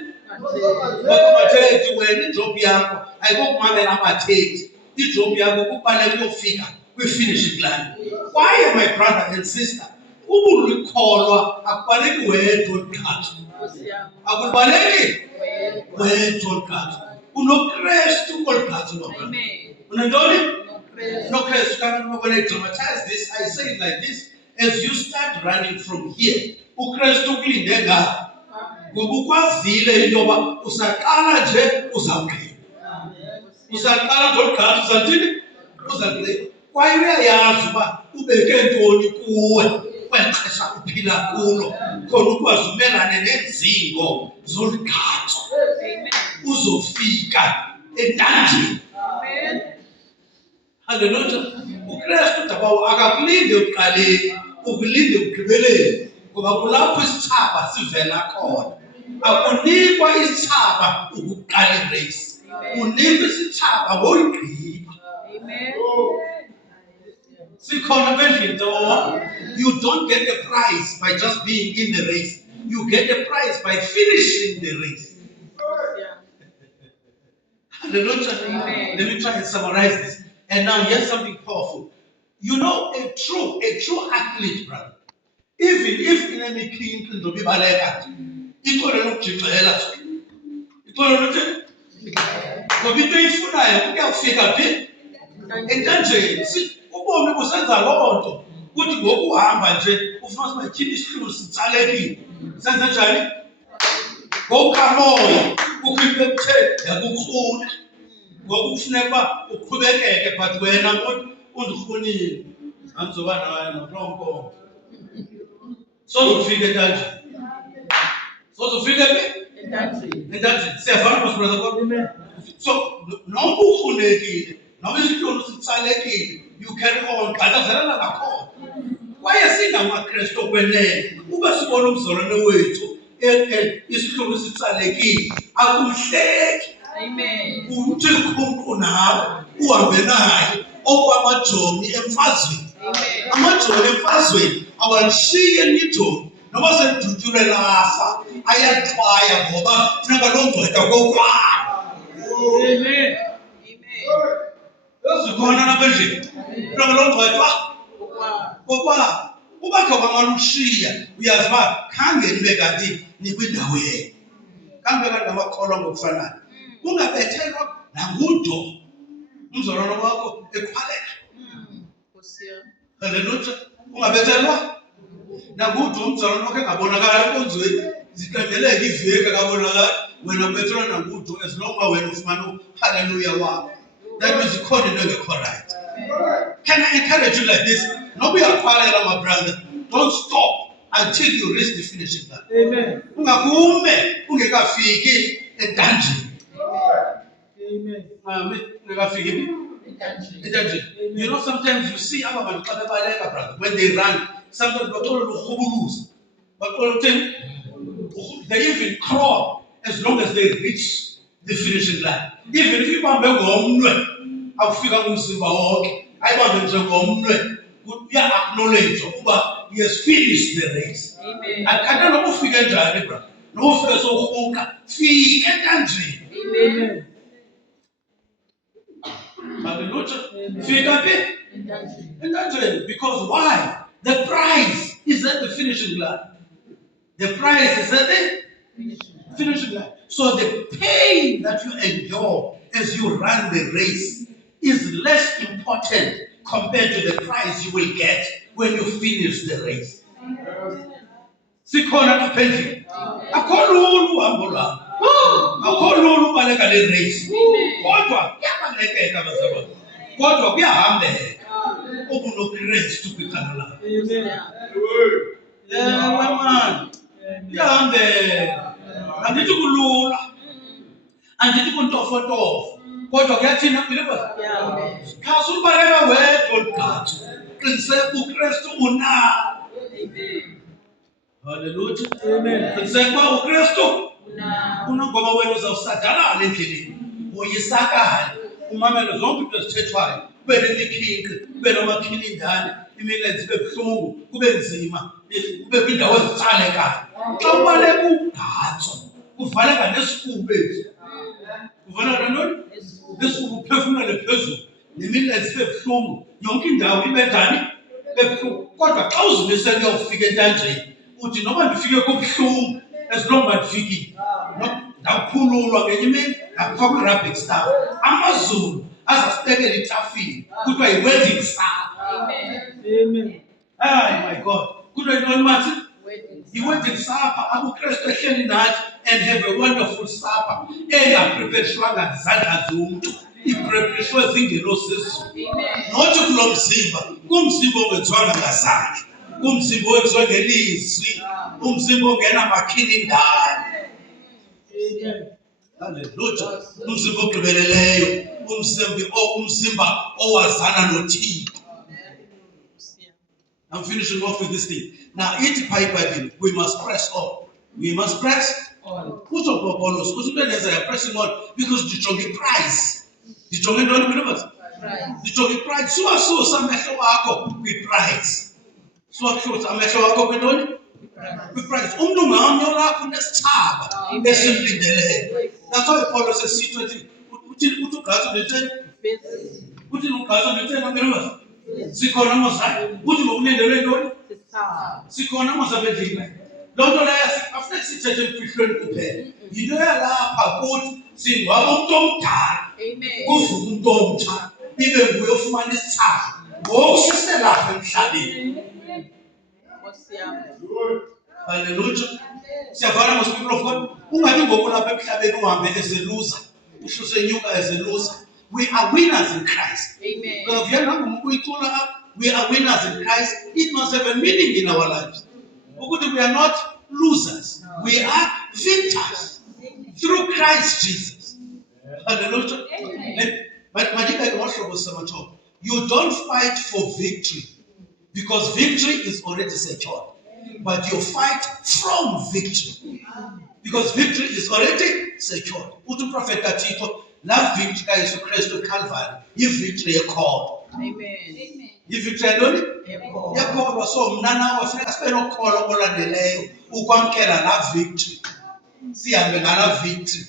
Bakumathethi wena ijob yakho ayikokumamela abathethi. Ijob yakho kubaleka uyofika kwi-finishing line. Why, my brother and sister? Ubulikholwa akubaleki wedwa olugqatso. Akubaleki wedwa olugqatso. UnoKristu olugqatso lokho. Unantoni? No, when I dramatize this, I say it like this. As you start running from here, uKristu kulinde ngapha. Ngoba ukwazile into yoba usaqala nje uzawugqiba. Usaqala ngolugqatso uzathini? Uzawugqiba. Kwaye uyayazi uba ubeke ntoni kuwe kwexesha uphila kulo khona ukwazi umelane nezingo zolugqatso. Uzofika entandeni. Hallelujah. uKristu dabawo akakulinde ekuqaleni, ukulinde ekugqibeleni. Ngoba kulapho isithaba sivela khona. Akunikwa isithaba ukuqala irace. Unikwa isithaba ngoyigqiba. Sikhona pendini dabawo. You don't get the prize by just being in the race. You get the prize by finishing the race. Hallelujah. Let me try and summarize this. And now here's something powerful. You know, a true athlete, brother. Even if in any clean to be baleka, it will look to it will look to go be doing food. I will figure a bit. And then see, Ubo was sent a lot. Would you go and who first my kidney screws, Saleki, Santa Jani? Go come on, who keep them take a good food. Never ukubekeke but wena undikhonile anzobana wena noronko sozofika entandeni entandeni siyavana brother God. So noma ukhulekile noma isihlunu sitsalekile you carry on qhaqhazelana ngakhona kwaye singamaKristu okwenene ube sibona umzalwane wethu isihlunu sitsalekile akumhleki. Amen. Uthi khumqu nawe uhambe naye okwamajoni emfazweni. Amajoni emfazweni awalishiye nijoni noma sendutyule lafa ayaxwaya ngoba funeka lo ndoda kokwalo. Amen. Zikhona lapha endlini. Funeka lo ndoda kokwalo. Uba kho bamalushiya uyazi uba khange nibe kanti nikwindawo yenu. Khange kanti amakholwa ngokufanayo. Ungabethelwa nangudo umzalwane wakho ekhwalela. Hallelujah. Ungabethelwa nangudo umzalwane wakho engabonakala enkonzweni ziqendeleke iveke kabonakala wena ubethelwa nangudo as long as wena ufumana hallelujah wakho. That means ikhona into engekho right. Can I encourage you like this? Nobe uyakhwalela my brother. Don't stop until you reach the finishing line. Amen. Ungakume ungekafiki entandeni. Amen. You know, sometimes you see other brother when they run, sometimes they even crawl as long as they reach the finishing line. Even if you want to go, I'll figure we are acknowledged he has finished the race. I can't figure it out. No figure so Amen. Hallelujah. Because why? The prize is at the finishing line. The prize is at the finishing line. So the pain that you endure as you run the race is less important compared to the prize you will get when you finish the race. sikhona lapha endlini. Akho lula uhambo lwami. Akho lula ubaleka le race. Kodwa kuyabalekeka bazalwane. Kodwa kuyahambeka. UbunoKristu kwicala lakho. Yeah, man. Kuyahambeka. Andithi kulula. Andithi kuntofotofo. Kodwa kuyathina believers. Xa usubaleka wedwa olugqatso, qiniseka uKristu unawo. Hallelujah. Amen. Qiniseka uba uKristu ngoba wena uzawusadalala endleleni, woyisakale, umamele zonke into ezithethwayo, kube nemikhinqi, kube nomakhilindane, imilenze ibe buhlungu, kube nzima, kube kwiindawo ezitsalekayo. Xa ubaleka ugqatso, kuvaleka nesifuba ezi. Kuvaleka nantoni? Nesifuba, uphefumlele phezulu, nemilenze ibe buhlungu, yonke indawo ibe njani? Ibe buhlungu. Kodwa xa uzimisele uyawufika entanjeni, uthi noba ndifike kubuhlungu, as long uba ndifikile. Ndakukhululwa ngenye imini, ndakufaka i-rubbing staff. Amazulu azasibekela itafile, kuthiwa yi-wedding supper. Amen. Hayi, my God. Kuthiwa yintoni mathi? I-wedding supper, abuKristu ehleli nathi and have a wonderful supper. Engapreparishwanga zizandla zomntu, ipreparishwe ziingelosi zezulu. Nothi kulo mzimba, kumzimba ongenziwanga ngazandla, kumzimba owenziwe ngelizwi, umzimba ongenamakhilindane. Hallelujah. Umzimba ogqibeleleyo, umzimba owazana noThixo. I'm finishing off with this thing. Now, each Bible, we must press on. We must press on. Put up a bonus. Because we are pressing on because the prize. The don't believers. The prize. So some with prize. So some with prize. That's why Paul says, C20. Sikhona mozai, uthi ngokunendelwe ntoni? Sikhona mozabedlini. Loo nto leyo afune sithethe emfihlweni kuphela. Yinto yalapha kuthi singcwaba umntu omdala. Kuvuka umntu omtsha, ibe nguye ofumana isithako. Ngoku siselapha emhlabeni. Hallelujah. Siyavana mos people of God. Ungathi ngoku lapha emhlabeni uhambe as a loser. Uhluse nyuka as a loser. We are winners in Christ. Amen. We are winners in Christ. It must have a meaning in our lives. We are not losers. No. We are victors through Christ Jesus. Hallelujah. But you don't fight for victory because victory is already secured. But you fight from victory because victory is already secured. Utu prophet Tito. La victory kaYesu Kristu eCalvary, i-victory ekholo. Amen. I-victory yantoni? Ekholo. So mna nawe funeka sibe nokholo olandeleyo ukwamkela la victory. Sihambe ngala victory.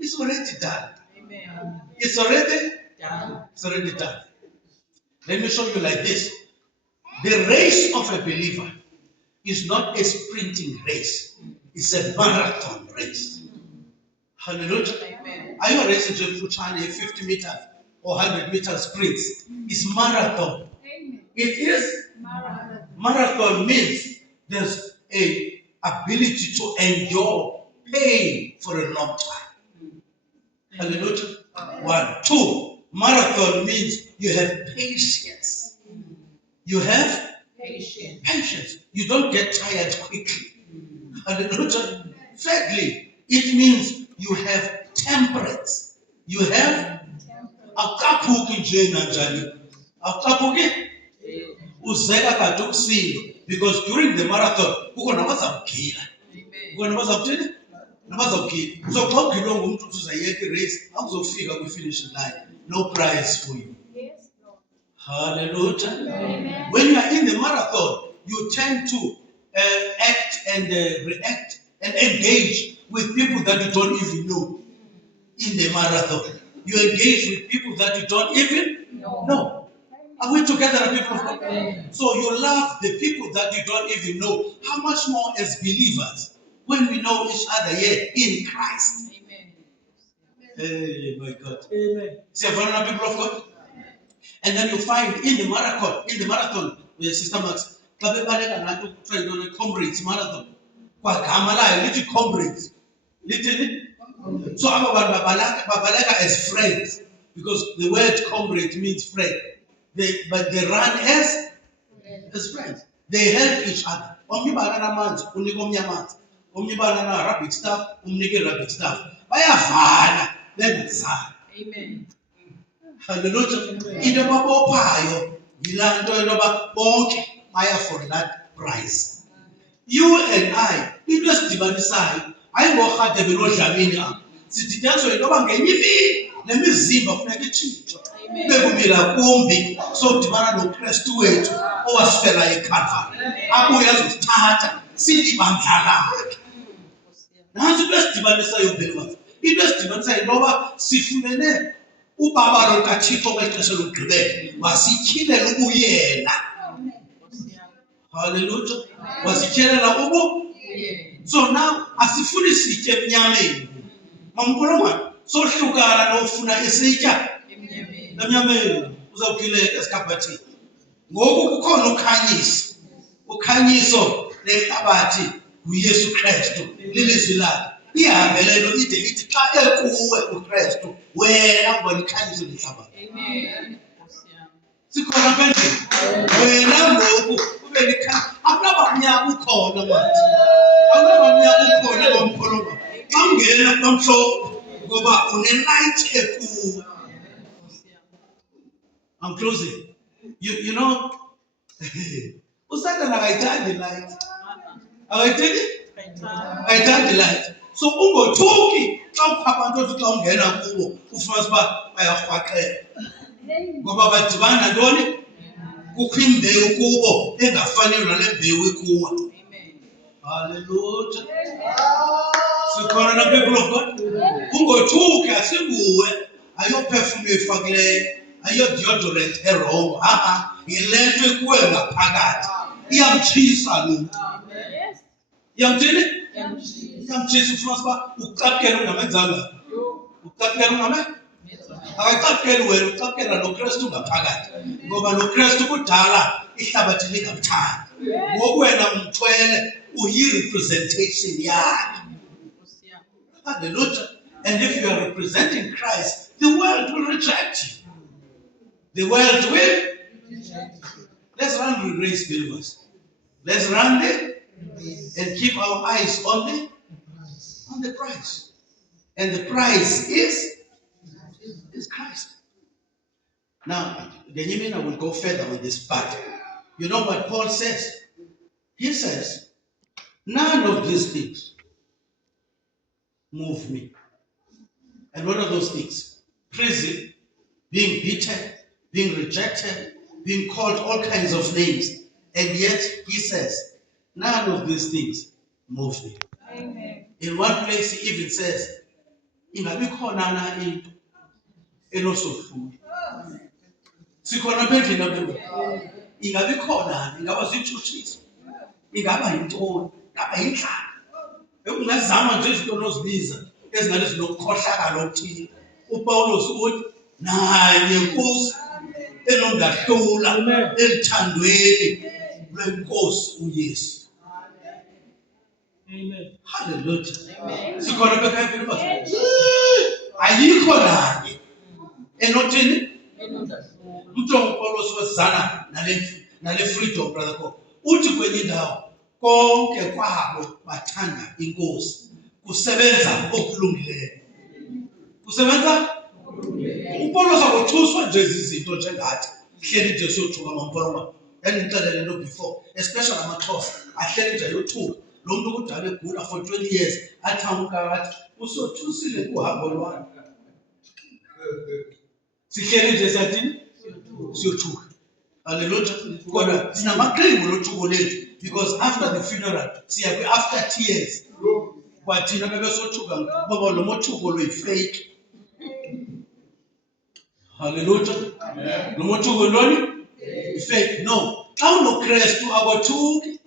It's already done. Amen. It's already done. It's already done. Let me show you like this. The race of a believer is not a sprinting race. It's a marathon race. Hallelujah. Amen. Are you racing to China 50 meters or 100 meters sprints? It's marathon. Amen. It is marathon. Marathon means there's a ability to endure pain for a long time. Hallelujah. Amen. 1, 2. Marathon means you have patience. You have patience. You don't get tired quickly. Hallelujah. Thirdly, it means you have temperance. You have akaphuki nje nanjani. Akaphuki uzeka kade ukusinda because during the marathon kukho nabazawugila. Kukho nabazawuthini? Nabazawugila. So xa ugilwe ngumuntu uzayeka i-race awuzofika kwi-finishing line. No prize for you. Yes, Lord. Hallelujah. Amen. When you are in the marathon, you tend to act and react and engage with people that you don't even know. In the marathon, you engage with people that you don't even know. Are we together, people of God? So you love the people that you don't even know. How much more as believers when we know each other here in Christ? Amen. Hey, my God. Amen. See, people of God. And then you find in the marathon, Sister Max, comrades marathon. kwagama layo lithi comrades. Literally. So aba bantu babaleka as friends because the word comrade means friend. But they run as friends. They help each other. Omnye banana amanzi unika omnye amanzi. Omnye banana rubbish stuff umnike rubbish stuff. Bayavana bengazani. Amen. Hallelujah. Into ababophayo yilaa nto yoba bonke baya for that prize. You and I, into esidibanisayo ayingorhade benodlamini apha. Sidityaniswa yinto yoba ngenye imini nemizimba funeka itshintshwe. Kube kumila kumbi sodibana noKristu wethu owasifela eKalvari. Abuye azosithatha silibandla lakhe. Nansi into esidibanisayo believers. Into esidibanisayo intoba sifumene ubaba lukaThixo kwexesha lokugqibela wasikhilela ubuyena. Hallelujah. Wasikhilela so now asifuni sitye emnyameni. Mamkhulumane sohlukana nofuna isitya emnyameni uzawugileka esikhabhathini. Ngoku kukhona ukhanyiso. Ukhanyiso lehlabathi nguYesu Kristu lilizwi lakhe. Ihambe lento ide ithi xa ekuwe uKristu wena ubona ikhanyiso lehlabathi. Amen. Sikhona phendle. Wena ngoku ube likhanyiso. Akunabamnyama ukhona manje. Akunabamnyama ukhona ngomkhuluma. Xa ungena kwamhlophe ngoba une-light ekuwe. I'm closing. You know, uSatan akayithandi light. Akayithandi? Ayithandi light. So ungothuki xa ukhabantu othi xa ungena kubo ufumanise uba bayarhwaqela. Ngoba badibana ntoni? Kukho imbewu kubo engafaniyo nale mbewu ikuwe. Hallelujah. Sikhona na people of God. Ungothuki asinguwe ayoperfume efakileyo. Ayo deodorant erong. Yile nto ekuwe ngaphakathi. Iyamtshisa lo. Iyamthini? Iyamtshisa ufumanise uba ucapukela ungamenzanga. Ucapukela ungame? Akacapukeli wena, ucapukela noKristu ngaphakathi. Ngoba noKristu kudala ihlabathi lingamthandi. Ngoku wena umthwele uyi-representation yakhe. Hallelujah. And if you are representing Christ, the world will reject you. The world will. Let's run the race, believers. Let's run it and keep our eyes on the prize. And the prize is Christ. Now, Benjamin will go further with this part. You know what Paul says? He says, none of these things move me. And what are those things? Prison, being beaten, being rejected, being called all kinds of names. And yet, he says, none of these things move me. Amen. In one place, he even says, ingabi khona na into enosohlula. Sikhona phendle nabo. Ingabi khona, ingaba zitshutshiso. Ingaba yintoni, ingaba yindlala. Ungazama nje izinto onozibiza ezingathi zinokukhohlakala okuthile. uPawulos uthi naye Nkosi enongahlula elithandweni lwenkosi uYesu. Amen. Hallelujah. Amen. Sikhona bekhaya phela. Ayikho nanye enothini umuntu uPawulos wazana nale freedom brother ko. Uthi kwenye indawo konke kwabo bathanda inkosi. Kusebenza okulungileyo. Kusebenza uPawulos akuthuswa nje izinto njengathi. Hleli nje siyothuka ngompholomo. Yangixelela lento before, especially amaXhosa. Ahleli nje yothuka. Lo muntu kudala egula for 20 years athamuka wathi usothusile kuhambo lwami. Sihleli nje sathini? Siyothuka. Hallelujah. Kodwa sinamaqembu lothuko lethu because after the funeral siya after tears. Kwathina bebesothuka ngoba lo mothuko lo fake. Hallelujah. Lo mothuko loni fake. No. Xa unoKristu akothuki.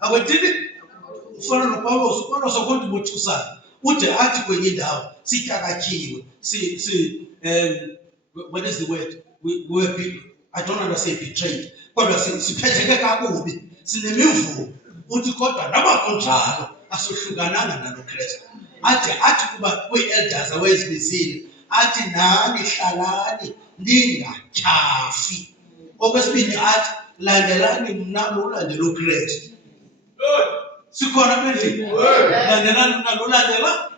Akwethini? Ufana noPawulos, uPawulos akonto bothusana. Ude athi kwenye indawo sityakatyiwe. What is the word? We were people. I don't understand betrayed. Kodwa siphetheke kakubi. Sinemivumo. Uthi kodwa naba kunjalo asohlukananga nalo Kristu. Athi kuba kwi-elders awezibizile, athi nani hlalani ningatyhafi. Okwesibini athi landelani mna lolandela uKristu. Sikhona bendini? Landelani mna lolandela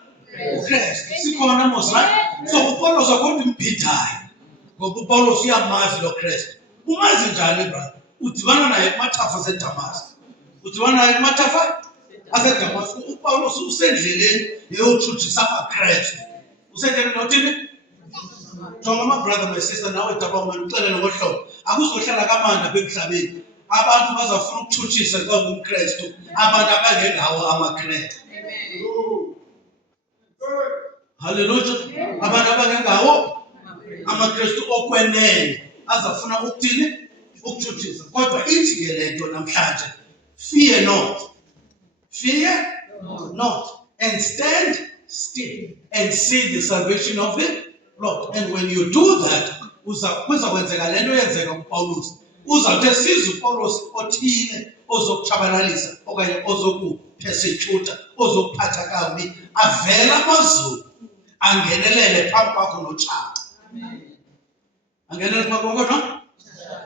uKristu. Sikhona mos, right? So uPaulos akhona umbhidayo, ngoba uPaulos uyamazi lo Kristu. Umazi njani brother? Udibana naye kumathafa aseDamasko. Udibana naye kumathafa aseDamasko. uPaulos usendleleni eyotshutshisa amaKristu. Usendleleni nothini? Jonga my-brother, my sister, nawe dabama uxelele ngohlobo. Akuzohlala kamandi apha emhlabeni. Abantu bazafuna ukutshutshisa kwakuKristu, abantu abangengawo amaKristu. Hallelujah. Abantu abangengawo amaKristu okwenene azafuna ukuthini? Ukutshutshisa. Kodwa ithi ke le nto namhlanje, fear not. Fear not. And stand still and see the salvation of the Lord. And when you do that, kuzakwenzeka le nto yenzeka kuPaulos. Uzawuthi esiza uPaulos othile ozokutshabalalisa okanye ozokupersecuta, ozokuphatha kabi, avela amazulu angenelele phambi kwakho notshaba. Angenelele phambi kwakho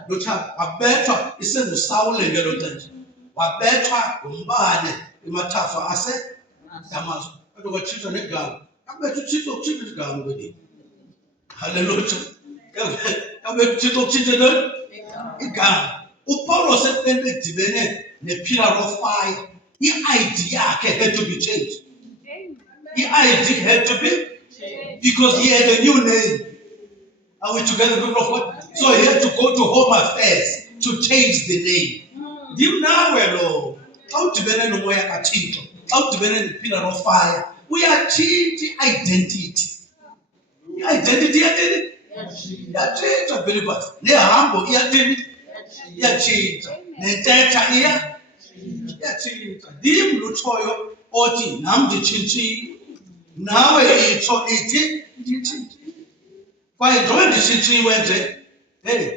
notshaba. Wabethwa isenguSawule ngelo xesha. Wabethwa ngumbane emathafa aseDamasko. Kodwa kwatshintshwa negama. Abetha uThixo ukutshintsha igama kweli. Hallelujah. Abetha uThixo ukutshintsha igama. uPaulos edibene ne-pillar of fire. I-ID yakhe had to be changed. I-ID had to be, because he had a new name. Are we together, people of God? So he had to go to Home Affairs to change the name. Dim nawe lo. Xa udibene nomoya kaThixo, xa udibene ne-pillar of fire, uyatshintsha i-identity. I-identity yathini? Iyatshintsha believers. Nehambo iyathini? Iyatshintsha. Nentetha iyatshintsha. Ndim lutshoyo othi nam nditshintshile. Nawe itsho ithi nditshintshile. Kwaye njengoba nditshintshiwe nje,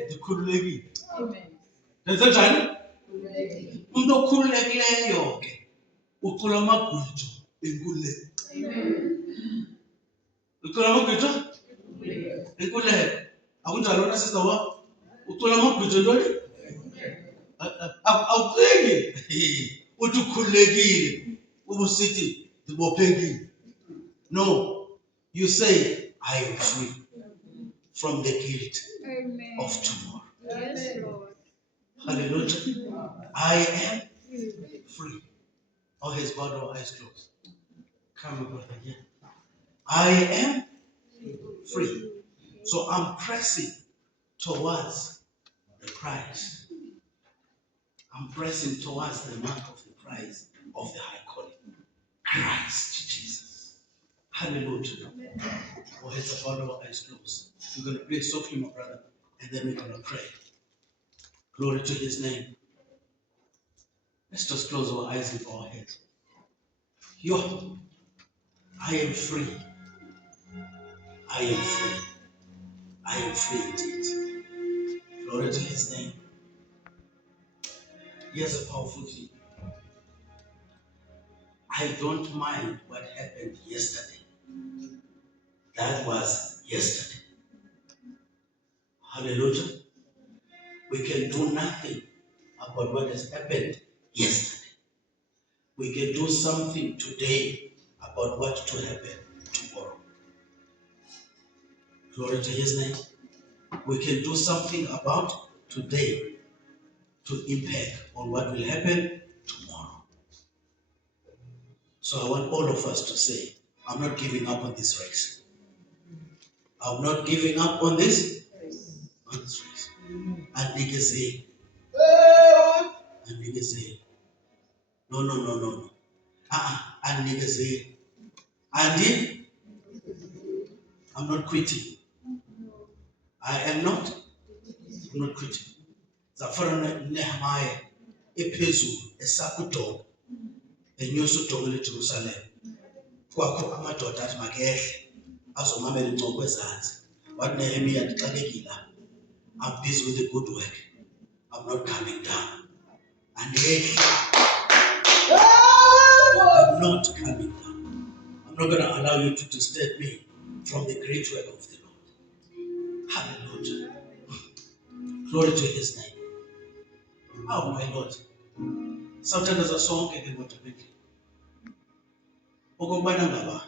ndikhululekile. Ndenze njani? Umuntu okhululekileyo ke ucula amagwijo enkululeko. Ucula amagwijo enkululeko. Akunjalo na sister wam? Ucula amagwijo ntoni? Awucingi uthi ukhululekile ubusithi ndibophekile. No, you say I am free from the guilt of tomorrow. Yes, Lord. Hallelujah. I am free. All his body, all eyes closed. Come, brother, here. I am free. So I'm pressing towards the prize. I'm pressing towards the mark of the prize of the high calling. Christ Jesus. Hallelujah. All heads bowed, all eyes closed. We're going to pray softly, my brother, and then we're going to pray. Glory to his name. Let's just close our eyes and bow our heads. I am free. I am free. I am free indeed. Glory to his name. Here's a powerful thing. I don't mind what happened yesterday. That was yesterday. Hallelujah. We can do nothing about what has happened yesterday. We can do something today about what to happen tomorrow. Glory to his name. We can do something about today to impact on what will happen tomorrow. So I want all of us to say, I'm not giving up on this race. I'm not giving up on this race. And niggas say, no. And niggas say, Andy, I'm not quitting. I am not quitting. Zafana Nehemiah, ephezulu esakudonga enyusa udonga leJerusalem. Kwakho amadoda athi makehle azomamela incoko ezantsi. Wathi Nehemiah ndixakekile. I'm busy with the good work. I'm not coming down. And I'm not going to allow you to disturb me from the great work of the Lord. Hallelujah. Glory to his name. Oh my Lord. Sometimes a song can go to me. Ukubana ngaba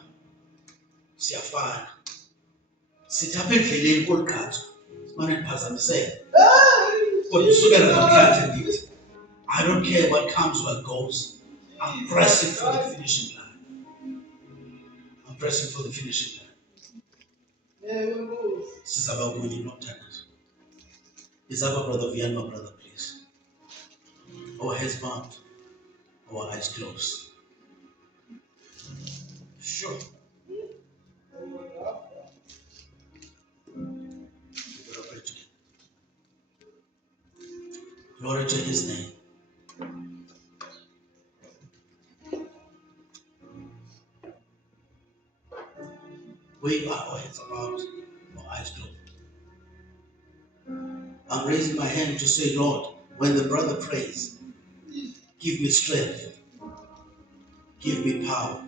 siyafana. Sithapha endleleni koliqhatho. Simane liphazamiseke. Kodwa usukela namhlanje ndithi I don't care what comes, what goes. I'm pressing for the finishing line. I'm pressing for the finishing line. Sizaba kunye nokuthanda. Is our brother Vian, my brother, please? Our heads bowed, our eyes closed. Sure. Glory to his name. We are our heads bowed, our eyes closed. I'm raising my hand to say, Lord, when the brother prays, give me strength, give me power,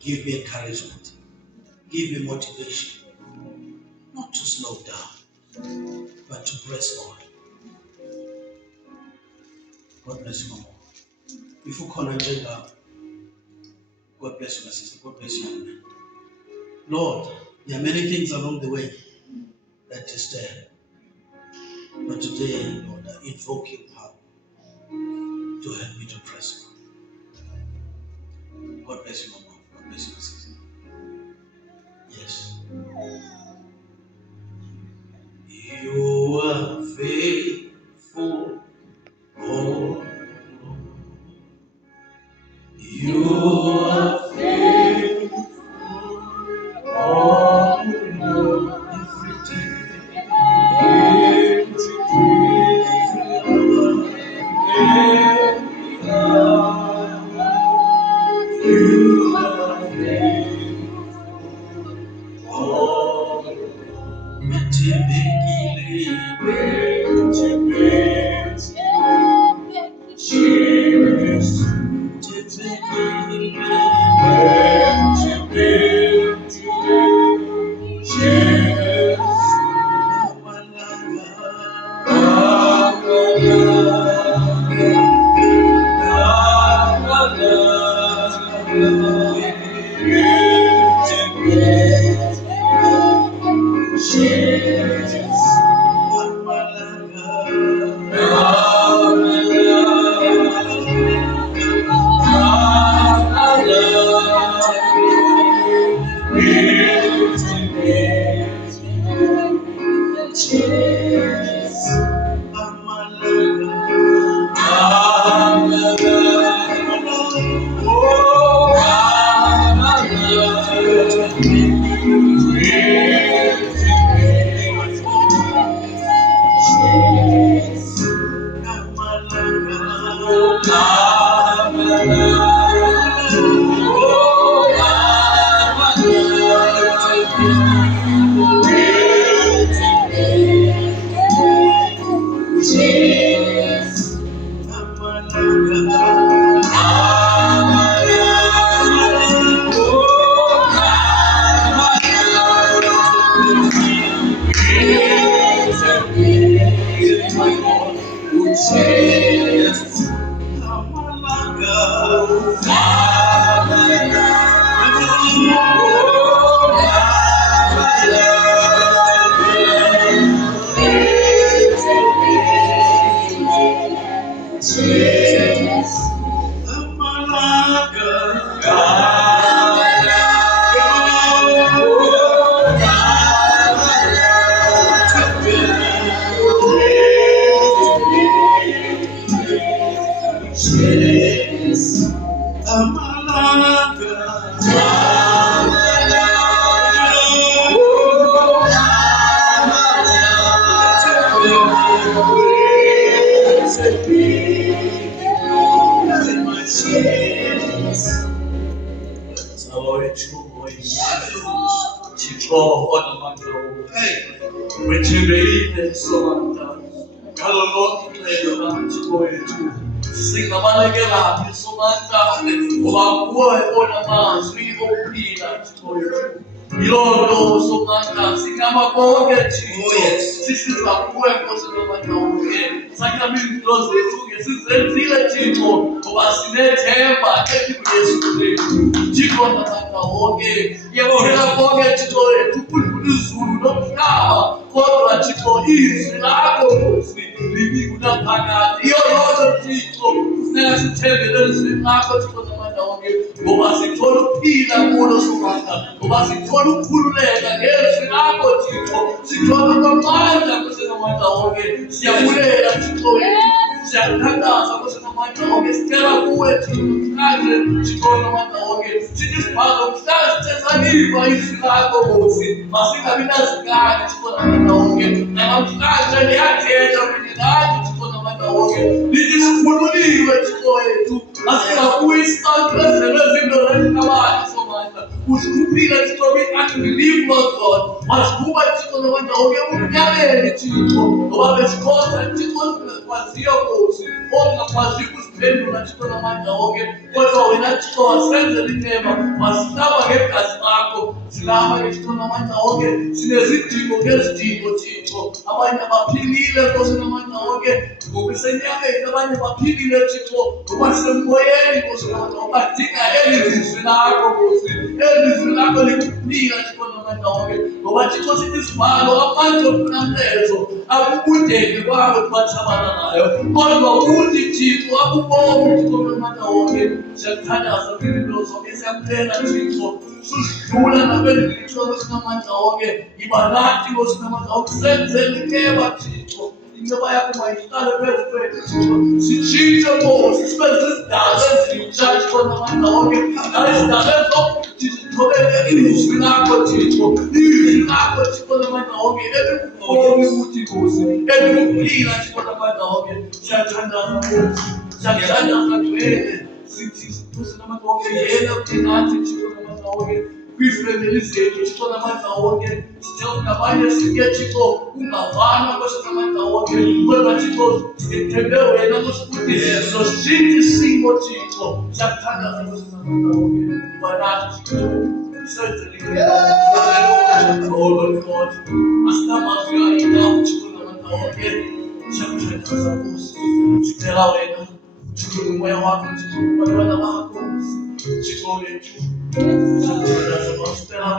give me encouragement, give me motivation, not to slow down, but to press on. God bless you, Mama. If you can't enjoy, God bless you, my sister. God bless you, young man. Lord, there are many things along the way that disturb. But today, Lord, I invoke your power to help me to press on. God bless you, Mama. God bless you, my sister. Yes. You are faithful. Oh, you are faithful. Oh, every day. When you made it so God, Lord, declare your heart to Singabalekela Somanta, Obakuwa, Onamaz, Opina, Yolo, Somanta, Singamakoke, Sisizakuwe, Kosamanta, Sakami, Close, Zile, Chico, Obasinethemba, Chico, Namanta, Yabona, Pocket, Chico, Tukulu, Nomkama, Kodra, Chico, East, Lago, Living with a Paga, your Chico. Sinasithembele lakho Thixo zamandla wonke ngoba sithola ukuphila kulo somandla ngoba sithola ukukhululeka ngezwi lakho Thixo sithola amandla kusenamandla wonke siyabulela Thixo wethu siyakuthandaza kusenamandla wonke sicela kuwe Thixo mhlanje Thixo namandla wonke sithi sibhaza mhlanje sithezaniva izwi lakho Nkosi masingabi nazikani Thixo namandla wonke namhlanje liyathetha mina nathi Thixo namandla wonke lithi sikhululiwe Thixo wethu asingabuyi siqaphezele izinto ezingabani somandla usikuphila Thixo we-unbelief Lord God masikuba Thixo namandla wonke umnyameni Thixo ngoba besikhoza Thixo kwaziyo Nkosi ongakwazi ukusiphendula Thixo namandla wonke kodwa wena Thixo wasenzela inema wasihlaba ngegazi lakho silapha Thixo namandla wonke sinezidingo ngezidingo Thixo abanye baphilile Nkosi namandla wonke ngokusenyameni abanye baphilile Thixo ngoba semoyeni Nkosi namandla wonke badinga elizwi lakho Nkosi elizwi lakho likuphila Thixo namandla wonke ngoba Thixo sithi sibalo amandla okunamlezo akubudeni kwabo bathabana nayo kodwa uthi Thixo akubongi Thixo namandla wonke siyakuthandaza impilo zonke siyakuthela Thixo susidlula nabendlini Nkosi namandla wonke iba nathi Nkosi namandla wonke senzele inceba Thixo inceba yakho mayihlale phezu kwethu Thixo sitshintshe Nkosi sibe zizidalwa ezintsha Thixo namandla wonke izidalwa ezokuthi zithobele ilizwi lakho Thixo ilizwi lakho Thixo namandla wonke elikukhona ukuthi Nkosi elikuphila Thixo namandla wonke siyathandaza Nkosi siyakuthandaza Ngcwele sithi Nkosi namandla wonke yena kuthinathi Thixo namandla wonke kwifemeli zethu Thixo namandla wonke sithe nabanye sinye Thixo ungavana Nkosi namandla wonke kodwa Thixo sithembe wena Nkosi ukuthi sizoshintsha isimo Thixo siyakuthandaza Nkosi namandla wonke banathi Thixo senzele oh Lord God asinamazwi ayinawo Thixo namandla wonke siyakuthandaza Nkosi sicela wena Thixo umoya wakho Thixo kubantwana bakho Thixo wethu siyakuthandaza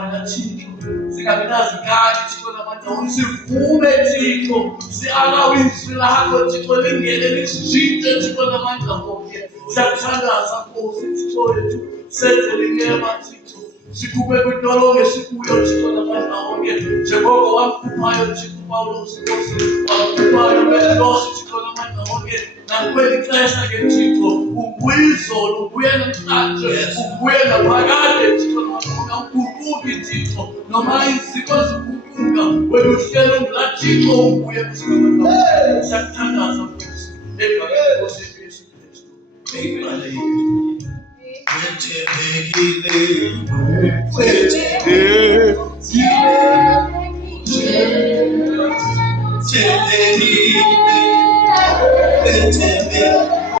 wena Thixo singabi nazikani Thixo namandla wonke sivume Thixo si-alawe izwi lakho Thixo lingene lisishintshe Thixo namandla wonke siyakuthandaza Nkosi Thixo wethu senzele inceba Thixo sikhuphe kwintolonge sikuyo Thixo namandla wonke njengoko wamkhuphayo Thixo Pawulos Nkosi wamkhuphayo Petros Thixo namandla wonke nakweli xesha ke Thixo ubuye izolo ubuye namhlanje ubuye naphakade Thixo namandla wonke uguquki Thixo noma iziko ziguquka wena uhlelo ngula Thixo ubuye kusinamandla wonke siyakuthandaza Nkosi egameni Nkosi Yesu Kristu amen.